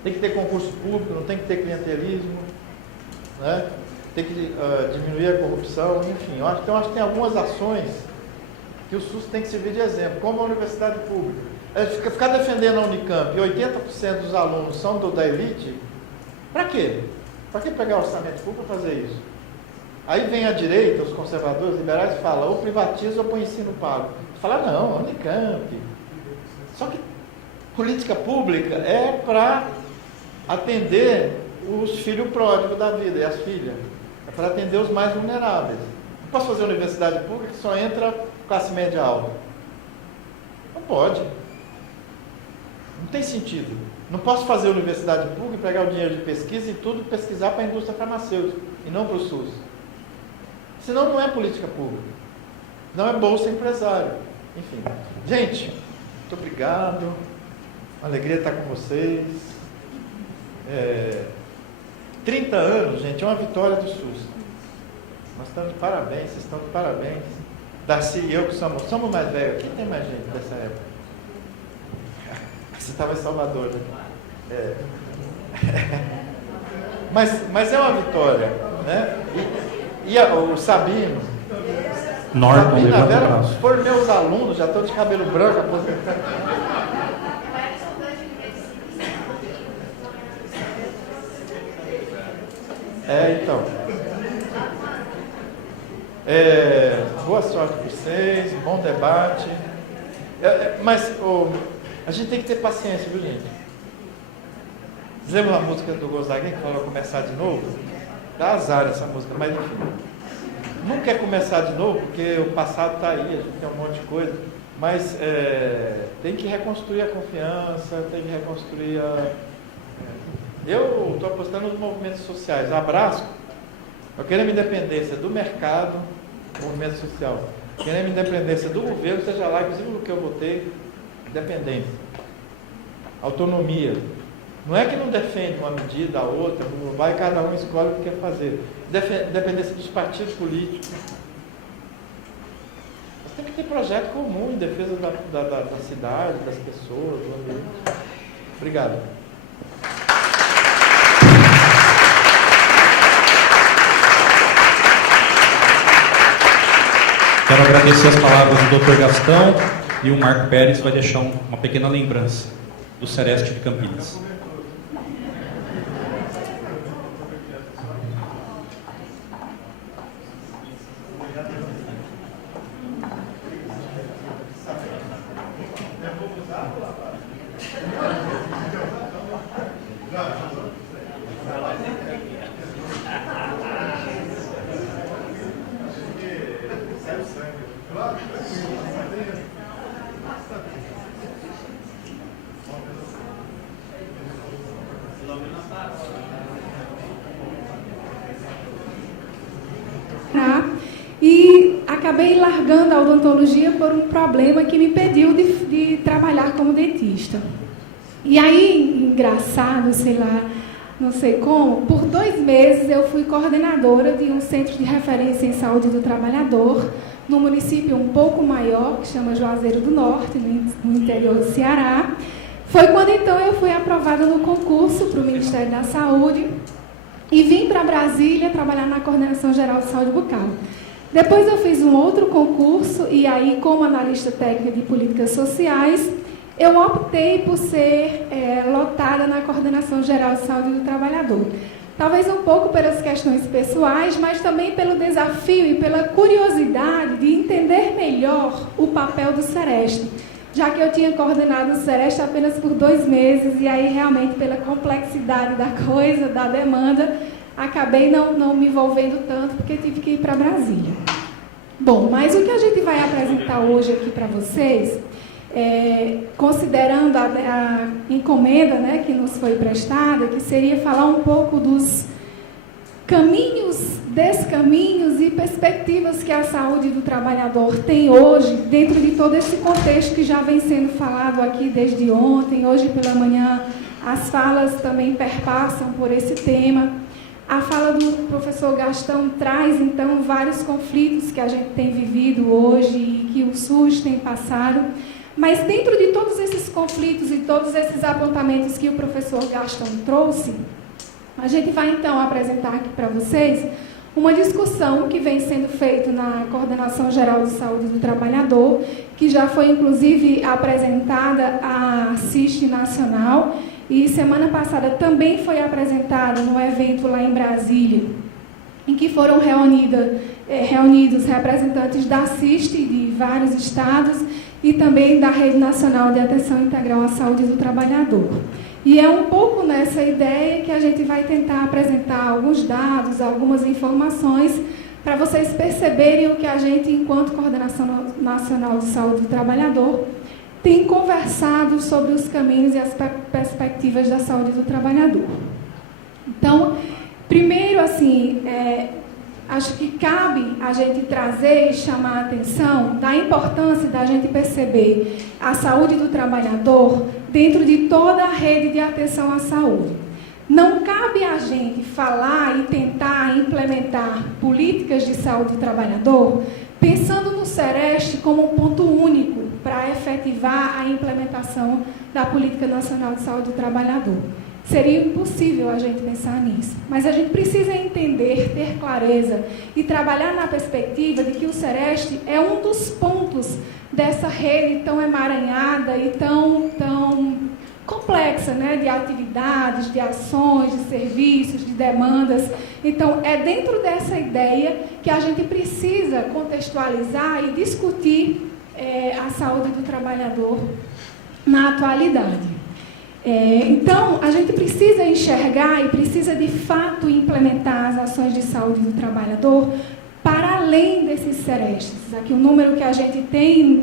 Tem que ter concurso público, não tem que ter clientelismo, né? Tem que diminuir a corrupção, enfim. Então acho que tem algumas ações que o SUS tem que servir de exemplo, como a universidade pública. Ficar defendendo a Unicamp e 80% dos alunos são da elite, para quê? Para que pegar orçamento público para fazer isso? Aí vem a direita, os conservadores, os liberais, e falam, ou privatiza ou põe ensino pago. Fala, não, Unicamp. Só que política pública é para atender os filhos pródigos da vida e as filhas. É para atender os mais vulneráveis. Não posso fazer universidade pública que só entra classe média alta. Não pode. Não tem sentido. Não posso fazer universidade pública, pegar o dinheiro de pesquisa e tudo pesquisar para a indústria farmacêutica e não para o SUS. Senão não é política pública. Não é bolsa empresário. Enfim. Gente, muito obrigado. Uma alegria estar com vocês. 30 anos, gente, é uma vitória do SUS. Nós estamos de parabéns, vocês estão de parabéns. Darcy e eu que somos mais velhos aqui, tem mais gente dessa época. Você estava em Salvador, né? Mas é uma vitória, né? E o Sabino, Norton, Sabino, a levanta o Vera, braço. foram meus alunos, já estão de cabelo branco, aposentados. Então. Boa sorte para vocês, bom debate. Mas a gente tem que ter paciência, viu, gente? Lembra a música do Gonzaguinha que falou começar de novo? Dá azar essa música, mas enfim. Não quer começar de novo, porque o passado está aí, a gente tem um monte de coisa. Mas tem que reconstruir a confiança, tem que reconstruir a... Eu estou apostando nos movimentos sociais. Abraço. Eu quero a independência do mercado, movimento social. Queremos independência do governo, seja lá, inclusive no que eu votei, independência. Autonomia. Não é que não defende uma medida, a outra, vai cada um escolhe o que quer fazer. Independência dos partidos políticos. Mas tem que ter projeto comum em defesa da cidade, das pessoas, do ambiente. Obrigado. Quero agradecer as palavras do Dr. Gastão e o Marco Pérez vai deixar uma pequena lembrança do Sereste de Campinas. E acabei largando a odontologia por um problema que me impediu de trabalhar como dentista. E aí, engraçado, sei lá, não sei como, por 2 meses eu fui coordenadora de um centro de referência em saúde do trabalhador, num município um pouco maior, que chama Juazeiro do Norte, no interior do Ceará. Foi quando então eu fui aprovada no concurso para o Ministério da Saúde e vim para Brasília trabalhar na Coordenação Geral de Saúde Bucal. Depois eu fiz um outro concurso e aí, como analista técnica de políticas sociais, eu optei por ser lotada na Coordenação Geral de Saúde do Trabalhador. Talvez um pouco pelas questões pessoais, mas também pelo desafio e pela curiosidade de entender melhor o papel do Sereste, já que eu tinha coordenado o Sereste apenas por 2 meses e aí realmente pela complexidade da coisa, da demanda, acabei não me envolvendo tanto porque tive que ir para Brasília. Bom, mas o que a gente vai apresentar hoje aqui para vocês, considerando a encomenda, né, que nos foi prestada, que seria falar um pouco dos caminhos, descaminhos e perspectivas que a saúde do trabalhador tem hoje, dentro de todo esse contexto que já vem sendo falado aqui desde ontem, hoje pela manhã, as falas também perpassam por esse tema. A fala do professor Gastão traz, então, vários conflitos que a gente tem vivido hoje e que o SUS tem passado. Mas dentro de todos esses conflitos e todos esses apontamentos que o professor Gastão trouxe, a gente vai, então, apresentar aqui para vocês uma discussão que vem sendo feita na Coordenação Geral de Saúde do Trabalhador, que já foi, inclusive, apresentada à CIST Nacional, e semana passada também foi apresentada no evento lá em Brasília, em que foram reunidos representantes da CIST de vários estados e também da Rede Nacional de Atenção Integral à Saúde do Trabalhador. E é um pouco nessa ideia que a gente vai tentar apresentar alguns dados, algumas informações, para vocês perceberem o que a gente, enquanto Coordenação Nacional de Saúde do Trabalhador, tem conversado sobre os caminhos e as perspectivas da saúde do trabalhador. Então, primeiro, assim, acho que cabe a gente trazer e chamar a atenção da importância da gente perceber a saúde do trabalhador dentro de toda a rede de atenção à saúde. Não cabe a gente falar e tentar implementar políticas de saúde do trabalhador pensando no Sereste como um ponto único para efetivar a implementação da Política Nacional de Saúde do Trabalhador. Seria impossível a gente pensar nisso. Mas a gente precisa entender, ter clareza e trabalhar na perspectiva de que o Sereste é um dos pontos dessa rede tão emaranhada e tão complexa, né, de atividades, de ações, de serviços, de demandas. Então, é dentro dessa ideia que a gente precisa contextualizar e discutir a saúde do trabalhador na atualidade. Então, a gente precisa enxergar e precisa, de fato, implementar as ações de saúde do trabalhador para além desses Serestes. Aqui o número que a gente tem,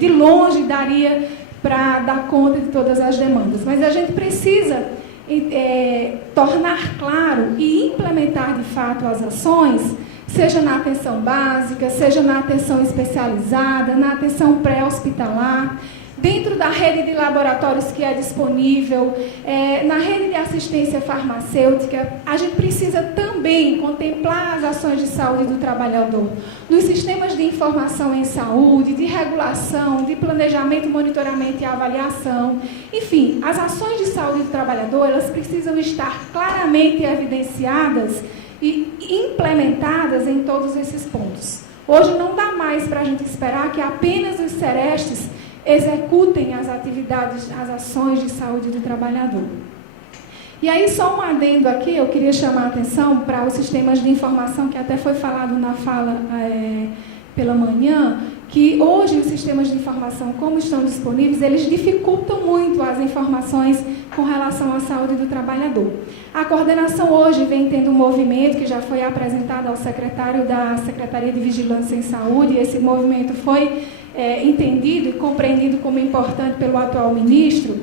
de longe, daria para dar conta de todas as demandas. Mas a gente precisa tornar claro e implementar, de fato, as ações, seja na atenção básica, seja na atenção especializada, na atenção pré-hospitalar, dentro da rede de laboratórios que é disponível, na rede de assistência farmacêutica. A gente precisa também contemplar as ações de saúde do trabalhador, nos sistemas de informação em saúde, de regulação, de planejamento, monitoramento e avaliação. Enfim, as ações de saúde do trabalhador, elas precisam estar claramente evidenciadas e implementadas em todos esses pontos. Hoje não dá mais para a gente esperar que apenas os Serestes executem as atividades, as ações de saúde do trabalhador. E aí, só um adendo aqui, eu queria chamar a atenção para os sistemas de informação, que até foi falado na fala pela manhã, que hoje os sistemas de informação, como estão disponíveis, eles dificultam muito as informações com relação à saúde do trabalhador. A coordenação hoje vem tendo um movimento que já foi apresentado ao secretário da Secretaria de Vigilância em Saúde, e esse movimento foi entendido e compreendido como importante pelo atual ministro,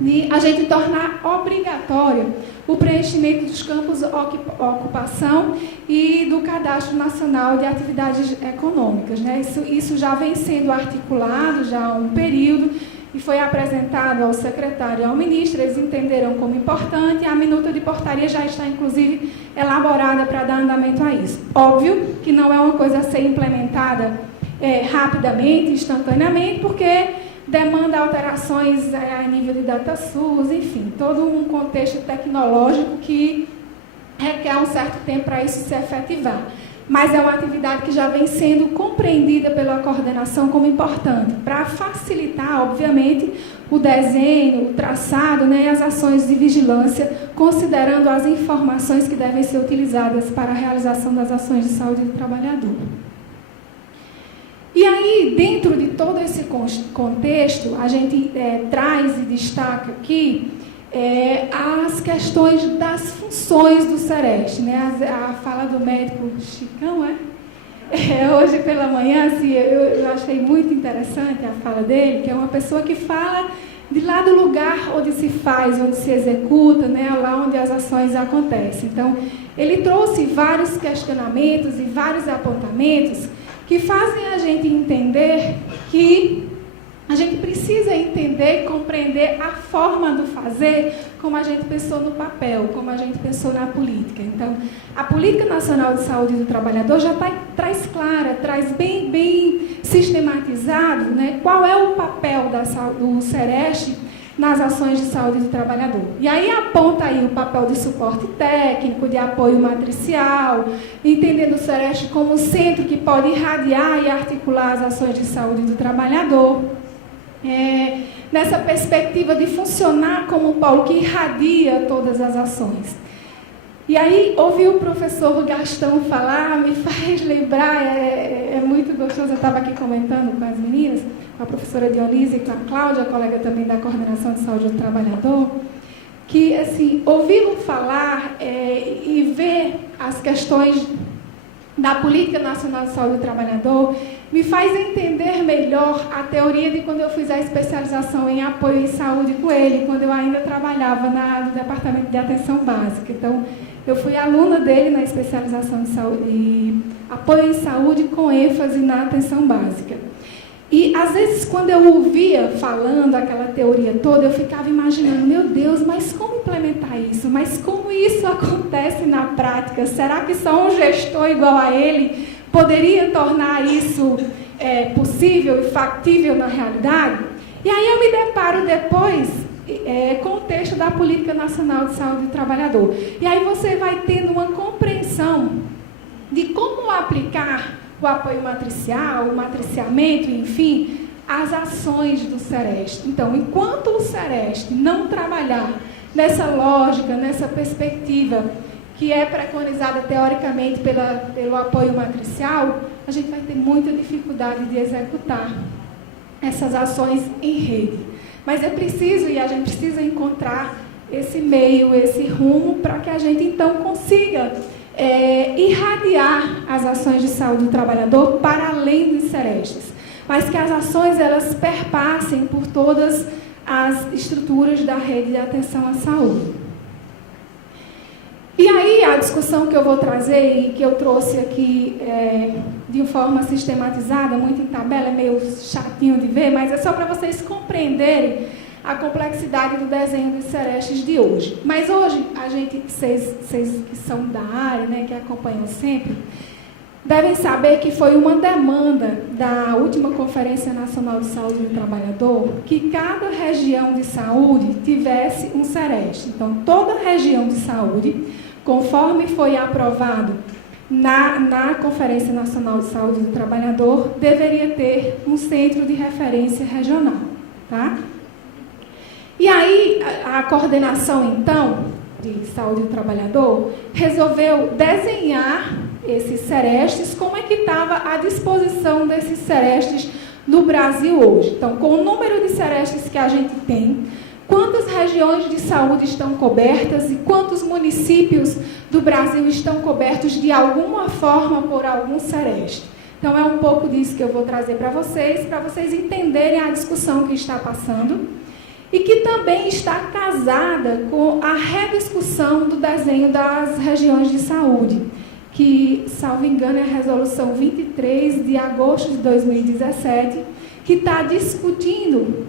de a gente tornar obrigatório o preenchimento dos campos ocupação e do Cadastro Nacional de Atividades Econômicas, né? Isso já vem sendo articulado já há um período e foi apresentado ao secretário e ao ministro, eles entenderam como importante, e a minuta de portaria já está, inclusive, elaborada para dar andamento a isso. Óbvio que não é uma coisa a ser implementada rapidamente, instantaneamente, porque demanda alterações a nível de DataSUS, enfim, todo um contexto tecnológico que requer um certo tempo para isso se efetivar. Mas é uma atividade que já vem sendo compreendida pela coordenação como importante, para facilitar, obviamente, o desenho, o traçado, né, e as ações de vigilância, considerando as informações que devem ser utilizadas para a realização das ações de saúde do trabalhador. E aí, dentro de todo esse contexto, a gente traz e destaca aqui as questões das funções do Sereste, né? A fala do médico Chicão, hoje pela manhã, assim, eu achei muito interessante a fala dele, que é uma pessoa que fala de lá do lugar onde se faz, onde se executa, né? Lá onde as ações acontecem. Então, ele trouxe vários questionamentos e vários apontamentos que fazem a gente entender que a gente precisa entender e compreender a forma do fazer como a gente pensou no papel, como a gente pensou na política. Então, a Política Nacional de Saúde do Trabalhador já traz clara, traz bem sistematizado, né, qual é o papel do Sereste nas ações de saúde do trabalhador. E aí aponta aí o papel de suporte técnico, de apoio matricial, entendendo o Sereste como um centro que pode irradiar e articular as ações de saúde do trabalhador. Nessa perspectiva de funcionar como um polo que irradia todas as ações. E aí, ouvir o professor Gastão falar me faz lembrar, é muito gostoso, eu estava aqui comentando com as meninas, com a professora Dionise e com a Cláudia, colega também da Coordenação de Saúde do Trabalhador, que, assim, ouvi-lo falar e ver as questões da Política Nacional de Saúde do Trabalhador me faz entender melhor a teoria de quando eu fiz a especialização em apoio em saúde com ele, quando eu ainda trabalhava no Departamento de Atenção Básica. Então, eu fui aluna dele na especialização de saúde, e apoio em saúde com ênfase na atenção básica. E, às vezes, quando eu ouvia falando aquela teoria toda, eu ficava imaginando, meu Deus, mas como implementar isso? Mas como isso acontece na prática? Será que só um gestor igual a ele poderia tornar isso possível e factível na realidade? E aí eu me deparo depois com o texto da Política Nacional de Saúde do Trabalhador. E aí você vai tendo uma compreensão de como aplicar o apoio matricial, o matriciamento, enfim, as ações do Sereste. Então, enquanto o Sereste não trabalhar nessa lógica, nessa perspectiva que é preconizada teoricamente pelo apoio matricial, a gente vai ter muita dificuldade de executar essas ações em rede. Mas é preciso, e a gente precisa encontrar esse meio, esse rumo, para que a gente, então, consiga irradiar as ações de saúde do trabalhador para além dos Serestes, mas que as ações elas perpassem por todas as estruturas da rede de atenção à saúde. E aí a discussão que eu vou trazer e que eu trouxe aqui de forma sistematizada, muito em tabela, é meio chatinho de ver, mas é só para vocês compreenderem a complexidade do desenho dos Serestes de hoje. Mas hoje, a gente, vocês que são da área, né, que acompanham sempre, devem saber que foi uma demanda da última Conferência Nacional de Saúde do Trabalhador que cada região de saúde tivesse um Sereste. Então, toda região de saúde, conforme foi aprovado na Conferência Nacional de Saúde do Trabalhador, deveria ter um centro de referência regional, tá? E aí, a coordenação, então, de saúde do trabalhador, resolveu desenhar esses Serestes, como é que estava à disposição desses Serestes no Brasil hoje. Então, com o número de Serestes que a gente tem, quantas regiões de saúde estão cobertas e quantos municípios do Brasil estão cobertos de alguma forma por algum Sereste. Então, é um pouco disso que eu vou trazer para vocês entenderem a discussão que está passando. e que também está casada com a rediscussão do desenho das regiões de saúde, que, salvo engano, é a resolução 23 de agosto de 2017, que está discutindo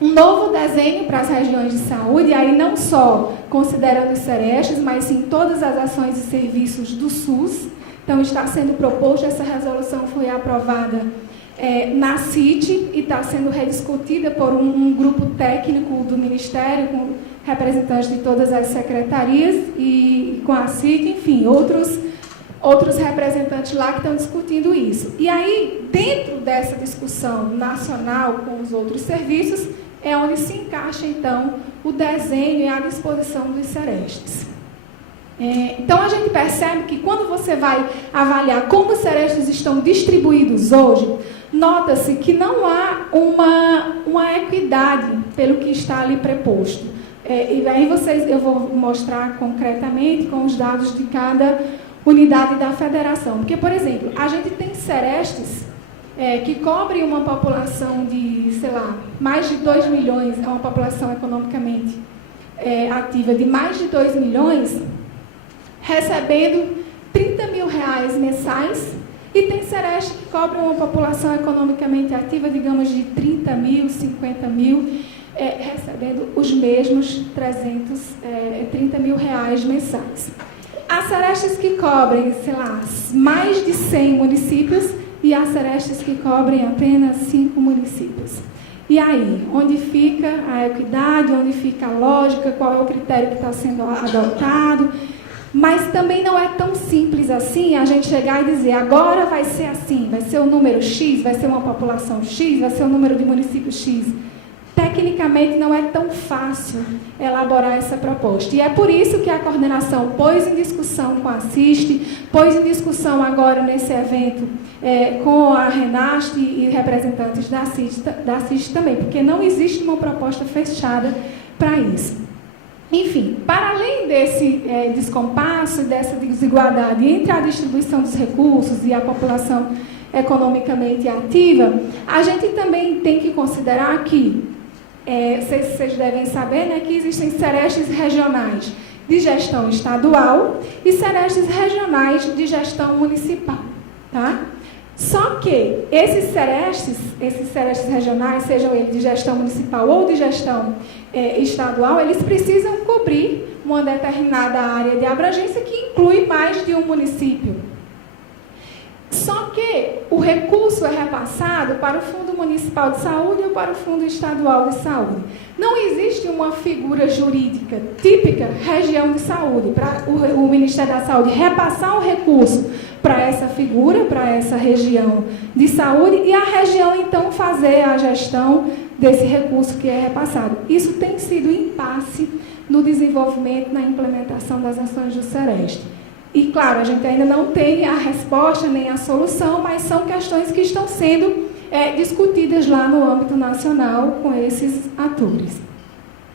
um novo desenho para as regiões de saúde, e aí não só considerando os Serestes, mas sim todas as ações e serviços do SUS. Então, está sendo proposto, essa resolução foi aprovada na CIT e está sendo rediscutida por um grupo técnico do Ministério, com representantes de todas as secretarias e com a CIT, enfim, outros representantes lá que estão discutindo isso. E aí, dentro dessa discussão nacional com os outros serviços, é onde se encaixa, então, o desenho e a disposição dos Serestes. Então, a gente percebe que quando você vai avaliar como os Serestes estão distribuídos hoje, nota-se que não há uma equidade pelo que está ali preposto. E aí eu vou mostrar concretamente com os dados de cada unidade da federação. Porque, por exemplo, a gente tem Serestes que cobrem uma população de, sei lá, mais de 2 milhões, é uma população economicamente ativa de mais de 2 milhões, recebendo R$30 mil mensais, e tem Serestes que cobram uma população economicamente ativa, digamos, de 30 mil, 50 mil, recebendo os mesmos 30 mil mensais. Há Serestes que cobrem, sei lá, mais de 100 municípios e há Serestes que cobrem apenas 5 municípios. E aí, onde fica a equidade, onde fica a lógica, qual é o critério que está sendo adotado? Mas também não é tão simples assim a gente chegar e dizer, agora vai ser assim, vai ser o número X, vai ser uma população X, vai ser o número de municípios X. Tecnicamente não é tão fácil elaborar essa proposta. E é por isso que a coordenação pôs em discussão com a CIST, pôs em discussão agora nesse evento com a Renast e representantes da CIST também, porque não existe uma proposta fechada para isso. Enfim, para além desse descompasso, dessa desigualdade entre a distribuição dos recursos e a população economicamente ativa, a gente também tem que considerar que, vocês devem saber, né, que existem Serestes regionais de gestão estadual e Serestes regionais de gestão municipal, tá? Só que esses Serestes regionais, sejam eles de gestão municipal ou de gestão estadual, eles precisam cobrir uma determinada área de abrangência que inclui mais de um município. Só que o recurso é repassado para o Fundo Municipal de Saúde ou para o Fundo Estadual de Saúde. Não existe uma figura jurídica típica região de saúde, para o Ministério da Saúde repassar o recurso para essa figura, para essa região de saúde, e a região, então, fazer a gestão desse recurso que é repassado. Isso tem sido impasse no desenvolvimento, na implementação das ações do Sereste. E, claro, a gente ainda não tem a resposta nem a solução, mas são questões que estão sendo discutidas lá no âmbito nacional com esses atores.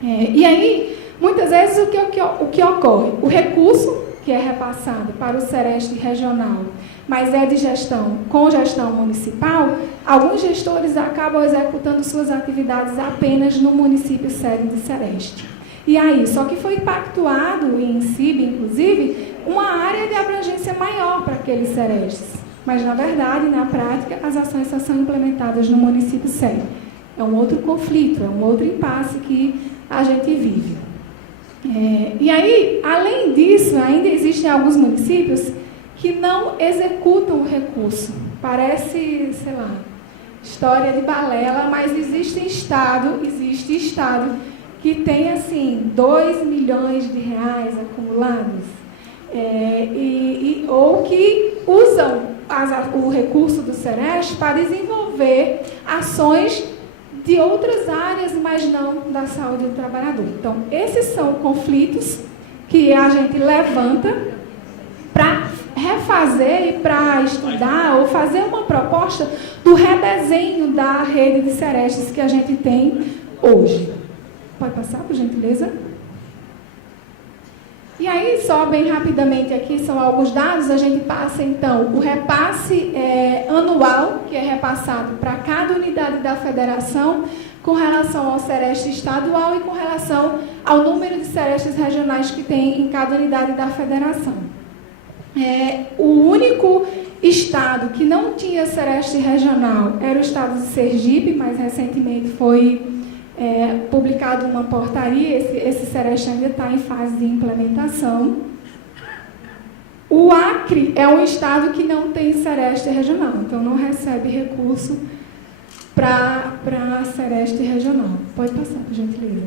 E aí, muitas vezes, o que ocorre? O recurso que é repassado para o Sereste regional, mas é de gestão com gestão municipal, alguns gestores acabam executando suas atividades apenas no município sede de Sereste. E aí, só que foi pactuado em CIB, inclusive, uma área de abrangência maior para aqueles Serestes. Mas, na verdade, na prática, as ações só são implementadas no município sede. É um outro conflito, é um outro impasse que a gente vive. E aí, além disso, ainda existem alguns municípios que não executam o recurso. Parece, sei lá, história de balela, mas existe estado que tem, assim, 2 milhões de reais acumulados, ou que usam o recurso do Sereste para desenvolver ações de outras áreas, mas não da saúde do trabalhador. Então, esses são conflitos que a gente levanta para refazer e para estudar ou fazer uma proposta do redesenho da rede de Serestes que a gente tem hoje. Pode passar, por gentileza? E aí, só bem rapidamente aqui, são alguns dados, a gente passa, então, o repasse anual, que é repassado para cada unidade da federação, com relação ao Sereste estadual e com relação ao número de Serestes regionais que tem em cada unidade da federação. O único estado que não tinha Sereste regional era o estado de Sergipe, mas recentemente foi publicado uma portaria, esse Sereste ainda está em fase de implementação. O Acre é um estado que não tem Sereste regional, então não recebe recurso para Sereste regional. Pode passar, por gentileza.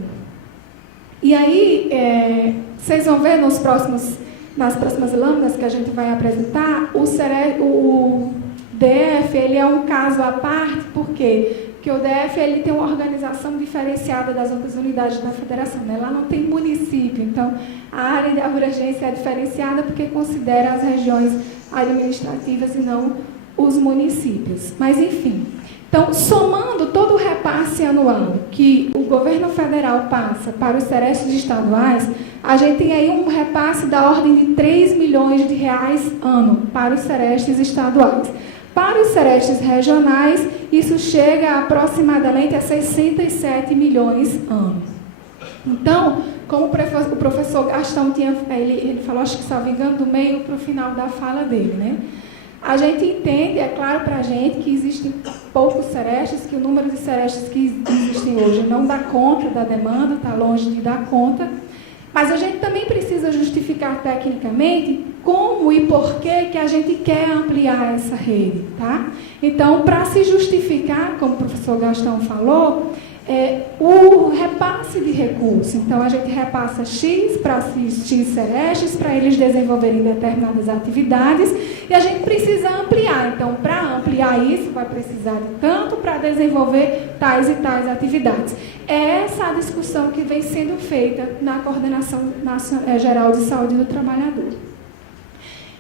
E aí, vocês vão ver nas próximas lâminas que a gente vai apresentar, o DF ele é um caso à parte, por quê? Porque o DF ele tem uma organização diferenciada das outras unidades da federação, né? Lá não tem município, então a área de abrangência é diferenciada porque considera as regiões administrativas e não os municípios. Mas, enfim, então, somando todo o repasse anual que o governo federal passa para os Serestes estaduais, a gente tem aí um repasse da ordem de 3 milhões de reais ano para os Serestes estaduais. Para os Serestes regionais, isso chega aproximadamente a 67 milhões ano. Então, como o professor Gastão ele falou, acho que salvo engano, do meio para o final da fala dele, né? A gente entende, é claro para a gente, que existem poucos Serestes, que o número de Serestes que existem hoje não dá conta da demanda, está longe de dar conta, mas a gente também precisa justificar tecnicamente como e por que a gente quer ampliar essa rede, tá? Então, para se justificar, como o professor Gastão falou, o repasse de recursos. Então, a gente repassa X para X Serestes, para eles desenvolverem determinadas atividades, e a gente precisa ampliar. Então, para ampliar isso, vai precisar de tanto para desenvolver tais e tais atividades. É essa a discussão que vem sendo feita na Coordenação Geral de Saúde do Trabalhador.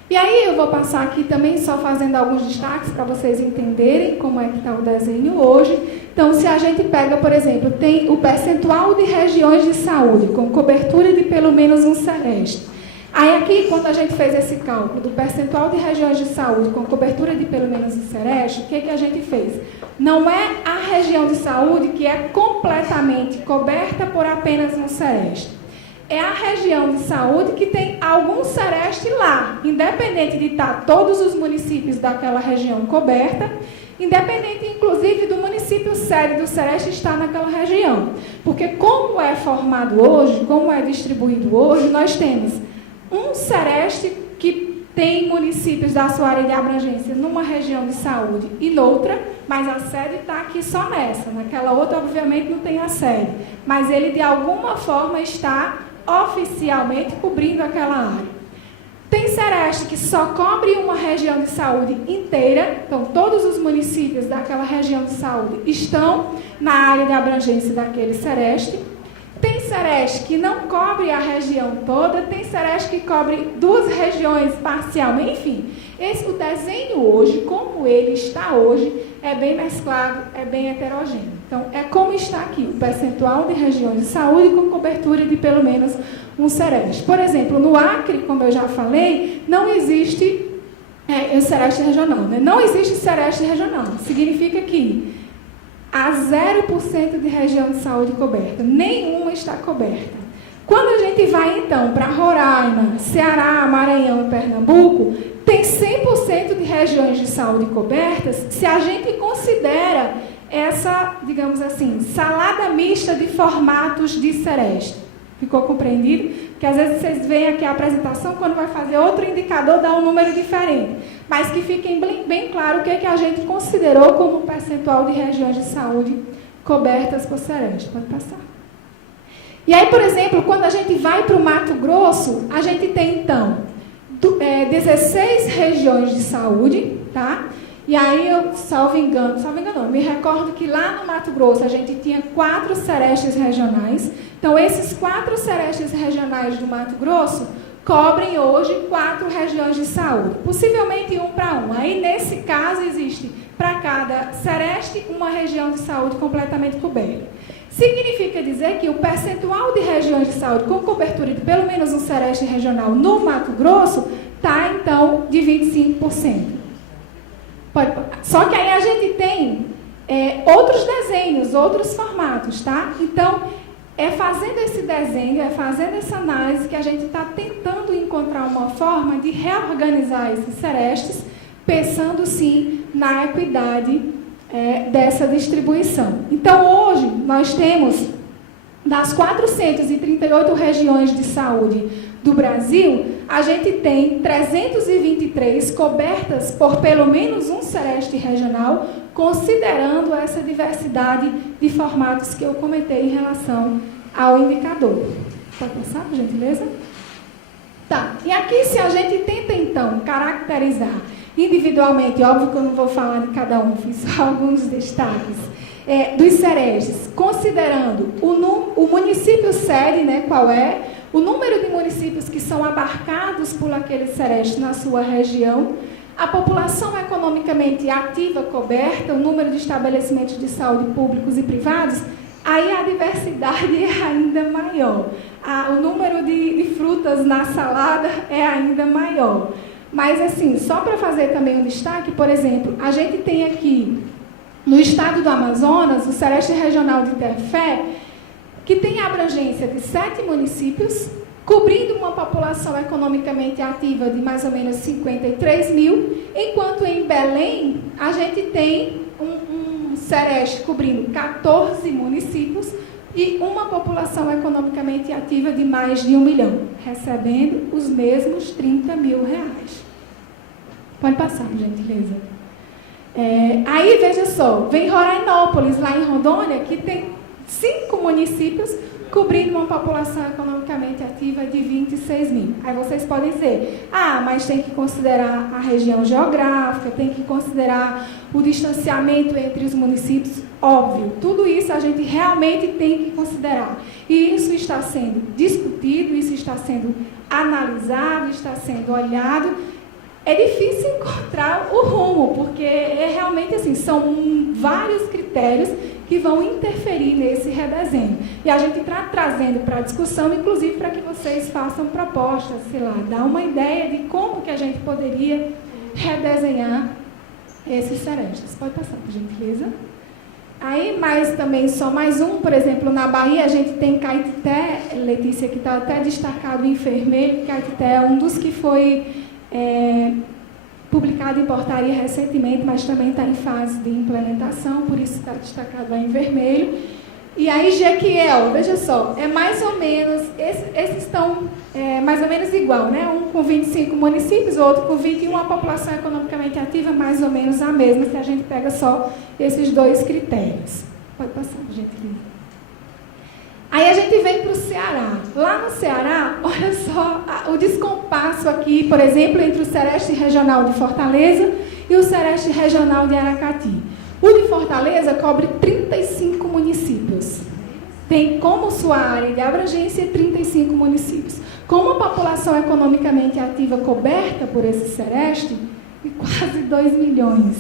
E aí eu vou passar aqui também só fazendo alguns destaques para vocês entenderem como é que está o desenho hoje. Então, se a gente pega, por exemplo, tem o percentual de regiões de saúde com cobertura de pelo menos um Sereste. Aí aqui, quando a gente fez esse cálculo do percentual de regiões de saúde com cobertura de pelo menos um Sereste, o que a gente fez? Não é a região de saúde que é completamente coberta por apenas um Sereste. É a região de saúde que tem algum Sereste lá, independente de estar todos os municípios daquela região coberta, independente, inclusive, do município sede do Sereste estar naquela região. Porque como é formado hoje, como é distribuído hoje, nós temos um Sereste que tem municípios da sua área de abrangência numa região de saúde e noutra, mas a sede está aqui só nessa. Naquela outra, obviamente, não tem a sede. Mas ele, de alguma forma, está oficialmente cobrindo aquela área. Tem Sereste que só cobre uma região de saúde inteira, então todos os municípios daquela região de saúde estão na área de abrangência daquele Sereste. Tem Sereste que não cobre a região toda, tem Sereste que cobre 2 regiões parcialmente, enfim. O desenho hoje, como ele está hoje, é bem mesclado, é bem heterogêneo. Então, é como está aqui, o percentual de regiões de saúde com cobertura de pelo menos um Sereste. Por exemplo, no Acre, como eu já falei, não existe Sereste regional, né? Não existe Sereste regional. Significa que há 0% de região de saúde coberta. Nenhuma está coberta. Quando a gente vai, então, para Roraima, Ceará, Maranhão e Pernambuco, tem 100% de regiões de saúde cobertas se a gente considera essa, digamos assim, salada mista de formatos de Sereste. Ficou compreendido? Porque às vezes vocês veem aqui a apresentação, quando vai fazer outro indicador, dá um número diferente. Mas que fiquem bem claro o que a gente considerou como percentual de regiões de saúde cobertas por Sereste. Pode passar. E aí, por exemplo, quando a gente vai para o Mato Grosso, a gente tem, então, 16 regiões de saúde, tá? E aí, eu, salvo engano, me recordo que lá no Mato Grosso a gente tinha 4 Serestes regionais. Então, esses 4 Serestes regionais do Mato Grosso cobrem hoje 4 regiões de saúde, possivelmente 1 para 1. Aí, nesse caso, existe para cada Sereste uma região de saúde completamente coberta. Significa dizer que o percentual de regiões de saúde com cobertura de pelo menos um Sereste regional no Mato Grosso está, então, de 25%. Só que aí a gente tem outros desenhos, outros formatos, tá? Então, é fazendo esse desenho, é fazendo essa análise que a gente está tentando encontrar uma forma de reorganizar esses serestes, pensando, sim, na equidade dessa distribuição. Então, hoje, nós temos, das 438 regiões de saúde do Brasil, a gente tem 323 cobertas por pelo menos um sereste regional, considerando essa diversidade de formatos que eu comentei em relação ao indicador. Pode passar, por gentileza? Tá, e aqui se a gente tenta, então, caracterizar individualmente, óbvio que eu não vou falar de cada um, fiz só alguns destaques, dos serestes, considerando o município sede, né, qual é, o número de municípios que são abarcados por aquele sereste na sua região, a população economicamente ativa coberta, o número de estabelecimentos de saúde públicos e privados, aí a diversidade é ainda maior. O número de frutas na salada é ainda maior. Mas, assim, só para fazer também um destaque, por exemplo, a gente tem aqui, no estado do Amazonas, o sereste regional de Tefé, que tem abrangência de 7 municípios, cobrindo uma população economicamente ativa de mais ou menos 53 mil, enquanto em Belém a gente tem um sereste cobrindo 14 municípios e uma população economicamente ativa de mais de 1 milhão, recebendo os mesmos 30 mil reais. Pode passar, por gentileza. Aí, veja só, vem Rorainópolis, lá em Rondônia, que tem 5 municípios cobrindo uma população economicamente ativa de 26 mil. Aí vocês podem dizer, mas tem que considerar a região geográfica, tem que considerar o distanciamento entre os municípios. Óbvio, tudo isso a gente realmente tem que considerar. E isso está sendo discutido, isso está sendo analisado, está sendo olhado. É difícil encontrar o rumo, porque realmente assim, são vários critérios que vão interferir nesse redesenho. E a gente está trazendo para a discussão, inclusive para que vocês façam propostas, sei lá, dar uma ideia de como que a gente poderia redesenhar esses serestes. Pode passar, por gentileza. Aí, só mais um, por exemplo, na Bahia a gente tem Caetité, Letícia, que está até destacado em vermelho. Caetité é um dos que foi publicado em portaria recentemente, mas também está em fase de implementação, por isso está destacado lá em vermelho. E aí, Jequiel, veja só, é mais ou menos, esses estão mais ou menos igual, né? Um com 25 municípios, o outro com 21, a população economicamente ativa mais ou menos a mesma, se a gente pega só esses 2 critérios. Pode passar, gentileza. Aí a gente vem para o Ceará. Lá no Ceará, olha só o descompasso aqui, por exemplo, entre o sereste regional de Fortaleza e o sereste regional de Aracati. O de Fortaleza cobre 35 municípios. Tem como sua área de abrangência 35 municípios. Com uma população economicamente ativa coberta por esse sereste, de quase 2 milhões.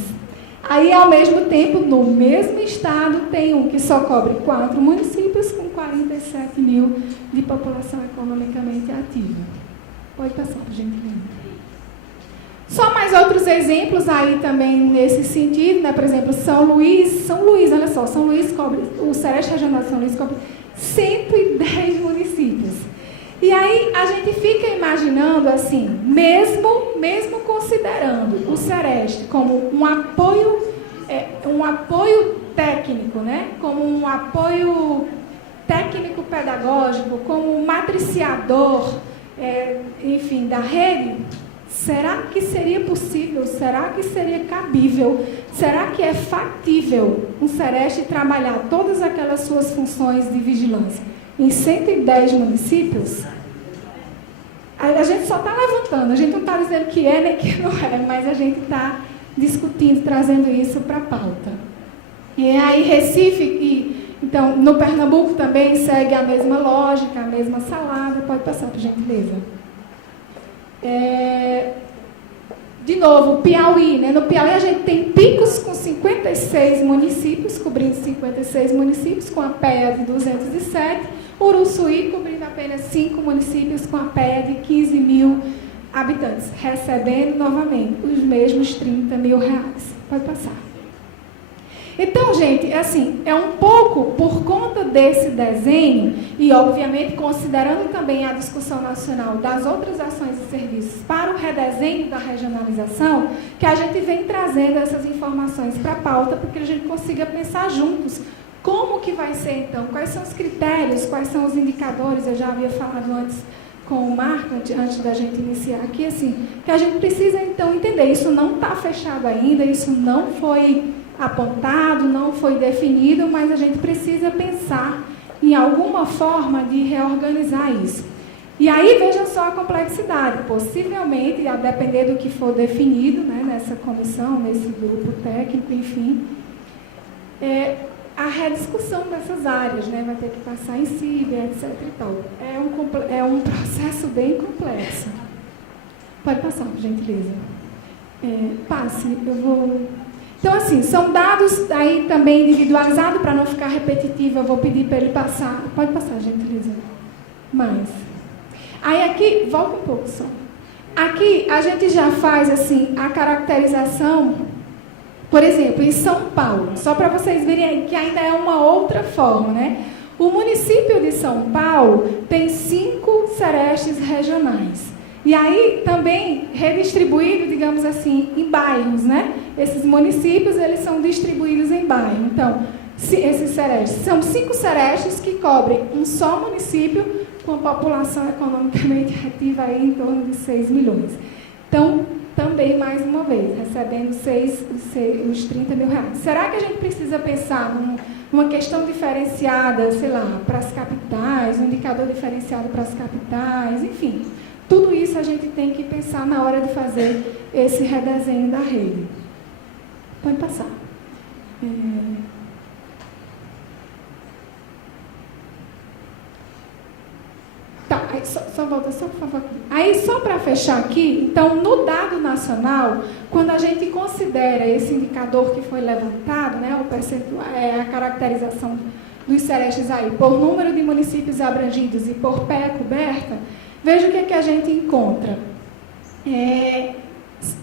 Aí, ao mesmo tempo, no mesmo estado, tem um que só cobre 4 municípios com 47 mil de população economicamente ativa. Pode passar, por gentileza. Só mais outros exemplos aí também nesse sentido, né? Por exemplo, São Luís, olha só, São Luís cobre, o sereste regional de São Luís cobre 110 municípios. E aí a gente fica imaginando assim, mesmo considerando o sereste como um apoio técnico, né? Como um apoio técnico-pedagógico, como um matriciador, enfim, da rede, será que seria possível? Será que seria cabível? Será que é factível um sereste trabalhar todas aquelas suas funções de vigilância em 110 municípios? A gente só está levantando, a gente não está dizendo que é nem que não é, mas a gente está discutindo, trazendo isso para a pauta. E aí Recife, então no Pernambuco também segue a mesma lógica, a mesma salada. Pode passar, por gentileza. De novo, Piauí, né? No Piauí a gente tem Picos com 56 municípios, cobrindo 56 municípios, com a PEA de 207, Uruçuí cobrindo apenas 5 municípios, com a PEA de 15 mil habitantes, recebendo novamente os mesmos 30 mil reais. Pode passar. Então, gente, assim, é um pouco por conta desse desenho e, obviamente, considerando também a discussão nacional das outras ações e serviços para o redesenho da regionalização, que a gente vem trazendo essas informações para a pauta, porque a gente consiga pensar juntos como que vai ser, então, quais são os critérios, quais são os indicadores. Eu já havia falado antes com o Marco, antes da gente iniciar aqui, assim, que a gente precisa, então, entender. Isso não está fechado ainda, isso não foi apontado, não foi definido, mas a gente precisa pensar em alguma forma de reorganizar isso. E aí, veja só a complexidade. Possivelmente, a depender do que for definido, né, nessa comissão, nesse grupo técnico, enfim, a rediscussão dessas áreas, né, vai ter que passar em CIB, etc. E tal. É um processo bem complexo. Pode passar, por gentileza. Passe, eu vou... Então, assim, são dados aí também individualizados, para não ficar repetitivo, eu vou pedir para ele passar. Pode passar, gentileza. Mais. Aí aqui, volta um pouco só. Aqui a gente já faz, assim, a caracterização, por exemplo, em São Paulo, só para vocês verem que ainda é uma outra forma, né? O município de São Paulo tem 5 serestes regionais. E aí, também, redistribuído, digamos assim, em bairros, né? Esses municípios, eles são distribuídos em bairros. Então, esses serestes, são 5 serestes que cobrem um só município, com população economicamente ativa aí em torno de 6 milhões. Então, também, mais uma vez, recebendo os 30 mil reais. Será que a gente precisa pensar numa questão diferenciada, sei lá, para as capitais, um indicador diferenciado para as capitais, enfim... Tudo isso a gente tem que pensar na hora de fazer esse redesenho da rede. Pode passar. Tá, aí só volta, só por favor. Aí, só para fechar aqui, então, no dado nacional, quando a gente considera esse indicador que foi levantado, né, o percentual, a caracterização dos serestes aí, por número de municípios abrangidos e por PE coberta, veja o que a gente encontra.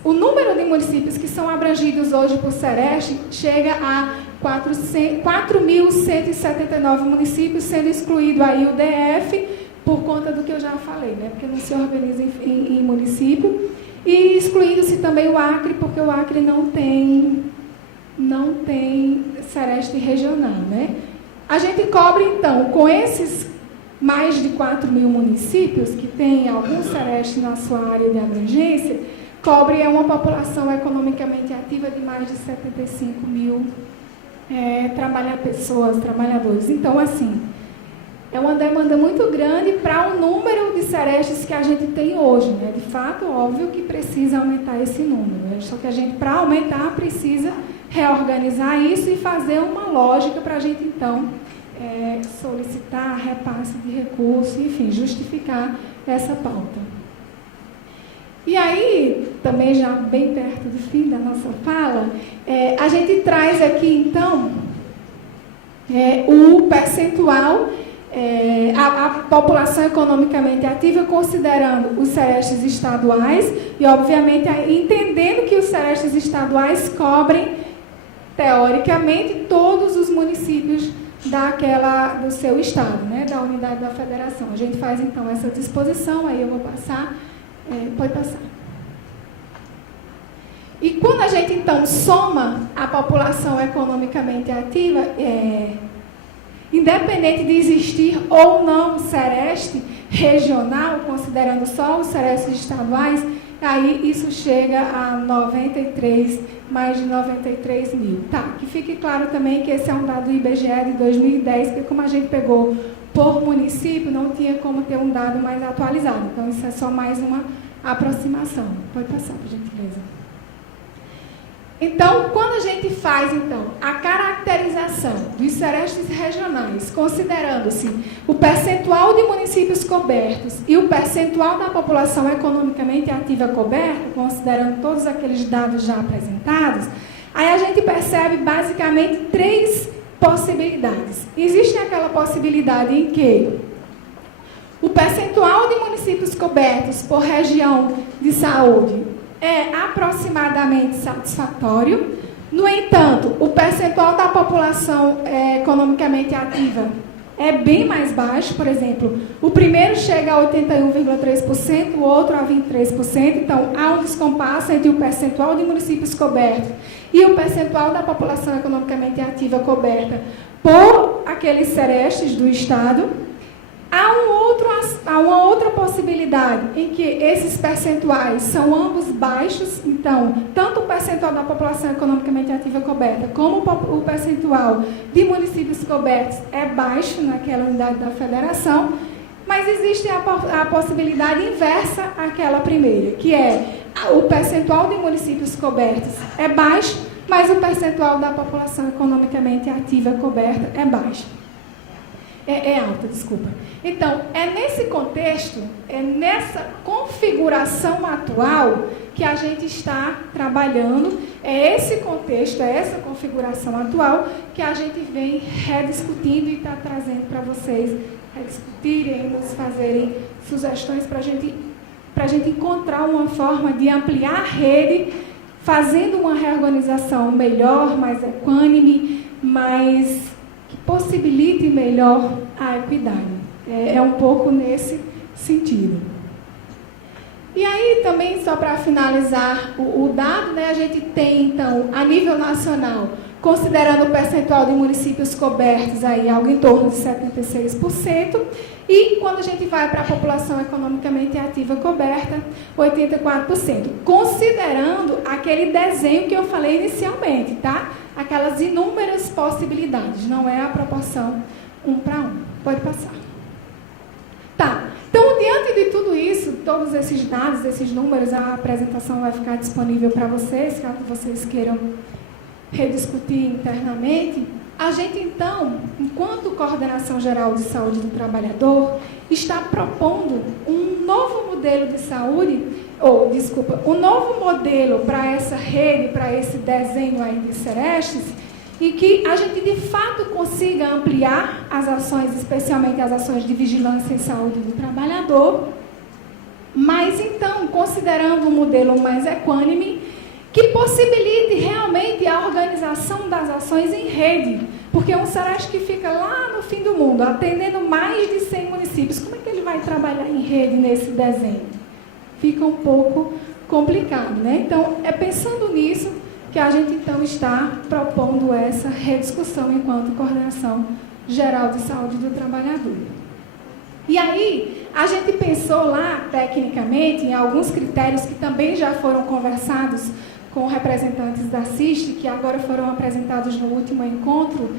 O número de municípios que são abrangidos hoje por Sereste chega a 4.179 municípios, sendo excluído aí o DF, por conta do que eu já falei, né? Porque não se organiza em município, e excluindo-se também o Acre, porque o Acre não tem Sereste regional, né? A gente cobre, então, com esses mais de 4 mil municípios, que tem algum Sereste na sua área de abrangência, cobre uma população economicamente ativa de mais de 75 mil trabalhadores. Então, assim, é uma demanda muito grande para o número de Serestes que a gente tem hoje, né? De fato, óbvio que precisa aumentar esse número, né? Só que a gente, para aumentar, precisa reorganizar isso e fazer uma lógica para a gente, então, solicitar repasse de recursos, enfim, justificar essa pauta. E aí, também já bem perto do fim da nossa fala, a gente traz aqui, então, o percentual, a população economicamente ativa, considerando os serestes estaduais e, obviamente, entendendo que os serestes estaduais cobrem, teoricamente, todos os municípios do seu estado, né, da unidade da federação. A gente faz, então, essa disposição, aí eu vou passar, pode passar. E quando a gente, então, soma a população economicamente ativa, independente de existir ou não Sereste regional, considerando só os Serestes estaduais, aí isso chega a mais de 93 mil. Tá, que fique claro também que esse é um dado do IBGE de 2010, porque como a gente pegou por município, não tinha como ter um dado mais atualizado. Então, isso é só mais uma aproximação. Pode passar, por gentileza. Então, quando a gente faz, então, a caracterização dos serestes regionais, considerando-se o percentual de municípios cobertos e o percentual da população economicamente ativa coberta, considerando todos aqueles dados já apresentados, aí a gente percebe, basicamente, 3 possibilidades. Existe aquela possibilidade em que o percentual de municípios cobertos por região de saúde é aproximadamente satisfatório, No entanto, o percentual da população economicamente ativa é bem mais baixo. Por exemplo, o primeiro chega a 81,3%, o outro a 23%. Então, há um descompasso entre o percentual de municípios cobertos e o percentual da população economicamente ativa coberta por aqueles serestes do Estado. Há uma outra possibilidade em que esses percentuais são ambos baixos. Então, tanto o percentual da população economicamente ativa coberta como o percentual de municípios cobertos é baixo naquela unidade da federação, mas existe a possibilidade inversa àquela primeira, que é o percentual de municípios cobertos é baixo, mas o percentual da população economicamente ativa coberta é baixo. É alta, desculpa. Então, é nesse contexto, é nessa configuração atual que a gente está trabalhando, é esse contexto, é essa configuração atual que a gente vem rediscutindo e está trazendo para vocês rediscutirem, nos fazerem sugestões para a gente encontrar uma forma de ampliar a rede, fazendo uma reorganização melhor, mais equânime, mais que possibilite melhor a equidade. É um pouco nesse sentido. E aí, também, só para finalizar o dado, né, a gente tem, então, a nível nacional, considerando o percentual de municípios cobertos, aí, algo em torno de 76%, e quando a gente vai para a população economicamente ativa coberta, 84%, considerando aquele desenho que eu falei inicialmente, tá? Aquelas inúmeras possibilidades, não é a proporção 1 para 1. Pode passar. Tá, então, diante de tudo isso, todos esses dados, esses números, a apresentação vai ficar disponível para vocês, caso vocês queiram rediscutir internamente. A gente, então, enquanto Coordenação Geral de Saúde do Trabalhador, está propondo um novo modelo de saúde, um novo modelo para essa rede, para esse desenho aí de serestes, e que a gente, de fato, consiga ampliar as ações, especialmente as ações de vigilância em saúde do trabalhador, mas, então, considerando um modelo mais equânime, que possibilite realmente a organização das ações em rede, porque um sereste que fica lá no fim do mundo, atendendo mais de 100 municípios, como é que ele vai trabalhar em rede nesse desenho? Fica um pouco complicado, né? Então, é pensando nisso que a gente, então, está propondo essa rediscussão enquanto Coordenação Geral de Saúde do Trabalhador. E aí, a gente pensou lá, tecnicamente, em alguns critérios que também já foram conversados com representantes da CIST, que agora foram apresentados no último encontro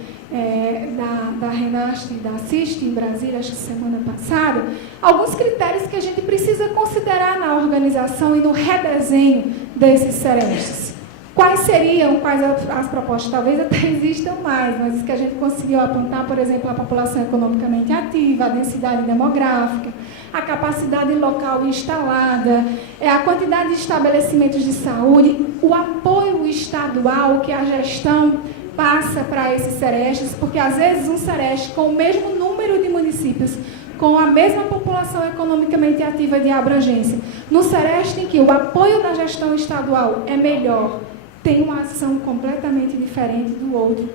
da Renast e da CIST em Brasília, acho que semana passada, alguns critérios que a gente precisa considerar na organização e no redesenho desses serestes. Quais seriam, quais as propostas? Talvez até existam mais, mas isso que a gente conseguiu apontar, por exemplo, a população economicamente ativa, a densidade demográfica, a capacidade local instalada, a quantidade de estabelecimentos de saúde, o apoio estadual que a gestão passa para esses serestes, porque às vezes um sereste com o mesmo número de municípios, com a mesma população economicamente ativa de abrangência, no sereste em que o apoio da gestão estadual é melhor, tem uma ação completamente diferente do outro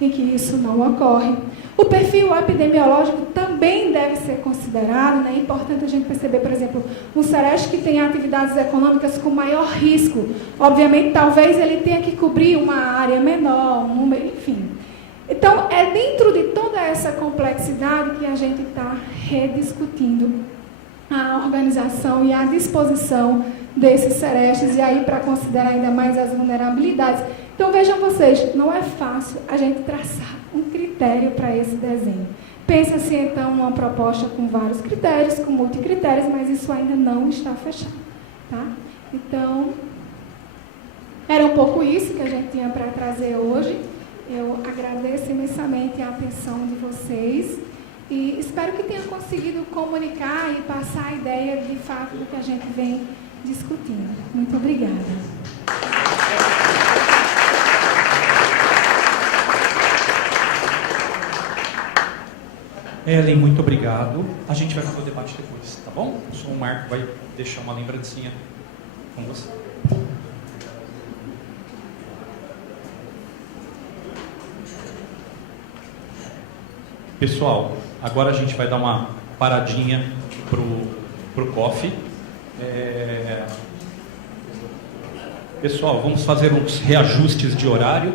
em que isso não ocorre. O perfil epidemiológico também deve ser considerado, né? É importante a gente perceber, por exemplo, um sereste que tem atividades econômicas com maior risco. Obviamente, talvez ele tenha que cobrir uma área menor, um número, enfim. Então, é dentro de toda essa complexidade que a gente está rediscutindo a organização e a disposição desses serestes, e aí para considerar ainda mais as vulnerabilidades. Então, vejam vocês, não é fácil a gente traçar um critério para esse desenho. Pensa-se, então, numa proposta com vários critérios, com multicritérios, mas isso ainda não está fechado. Tá? Então, era um pouco isso que a gente tinha para trazer hoje. Eu agradeço imensamente a atenção de vocês e espero que tenha conseguido comunicar e passar a ideia, de fato, do que a gente vem discutindo. Muito obrigada. Ellen, muito obrigado. A gente vai fazer o debate depois, tá bom? O Sr. Marco vai deixar uma lembrancinha com você. Pessoal, agora a gente vai dar uma paradinha pro coffee. Pessoal, vamos fazer uns reajustes de horário.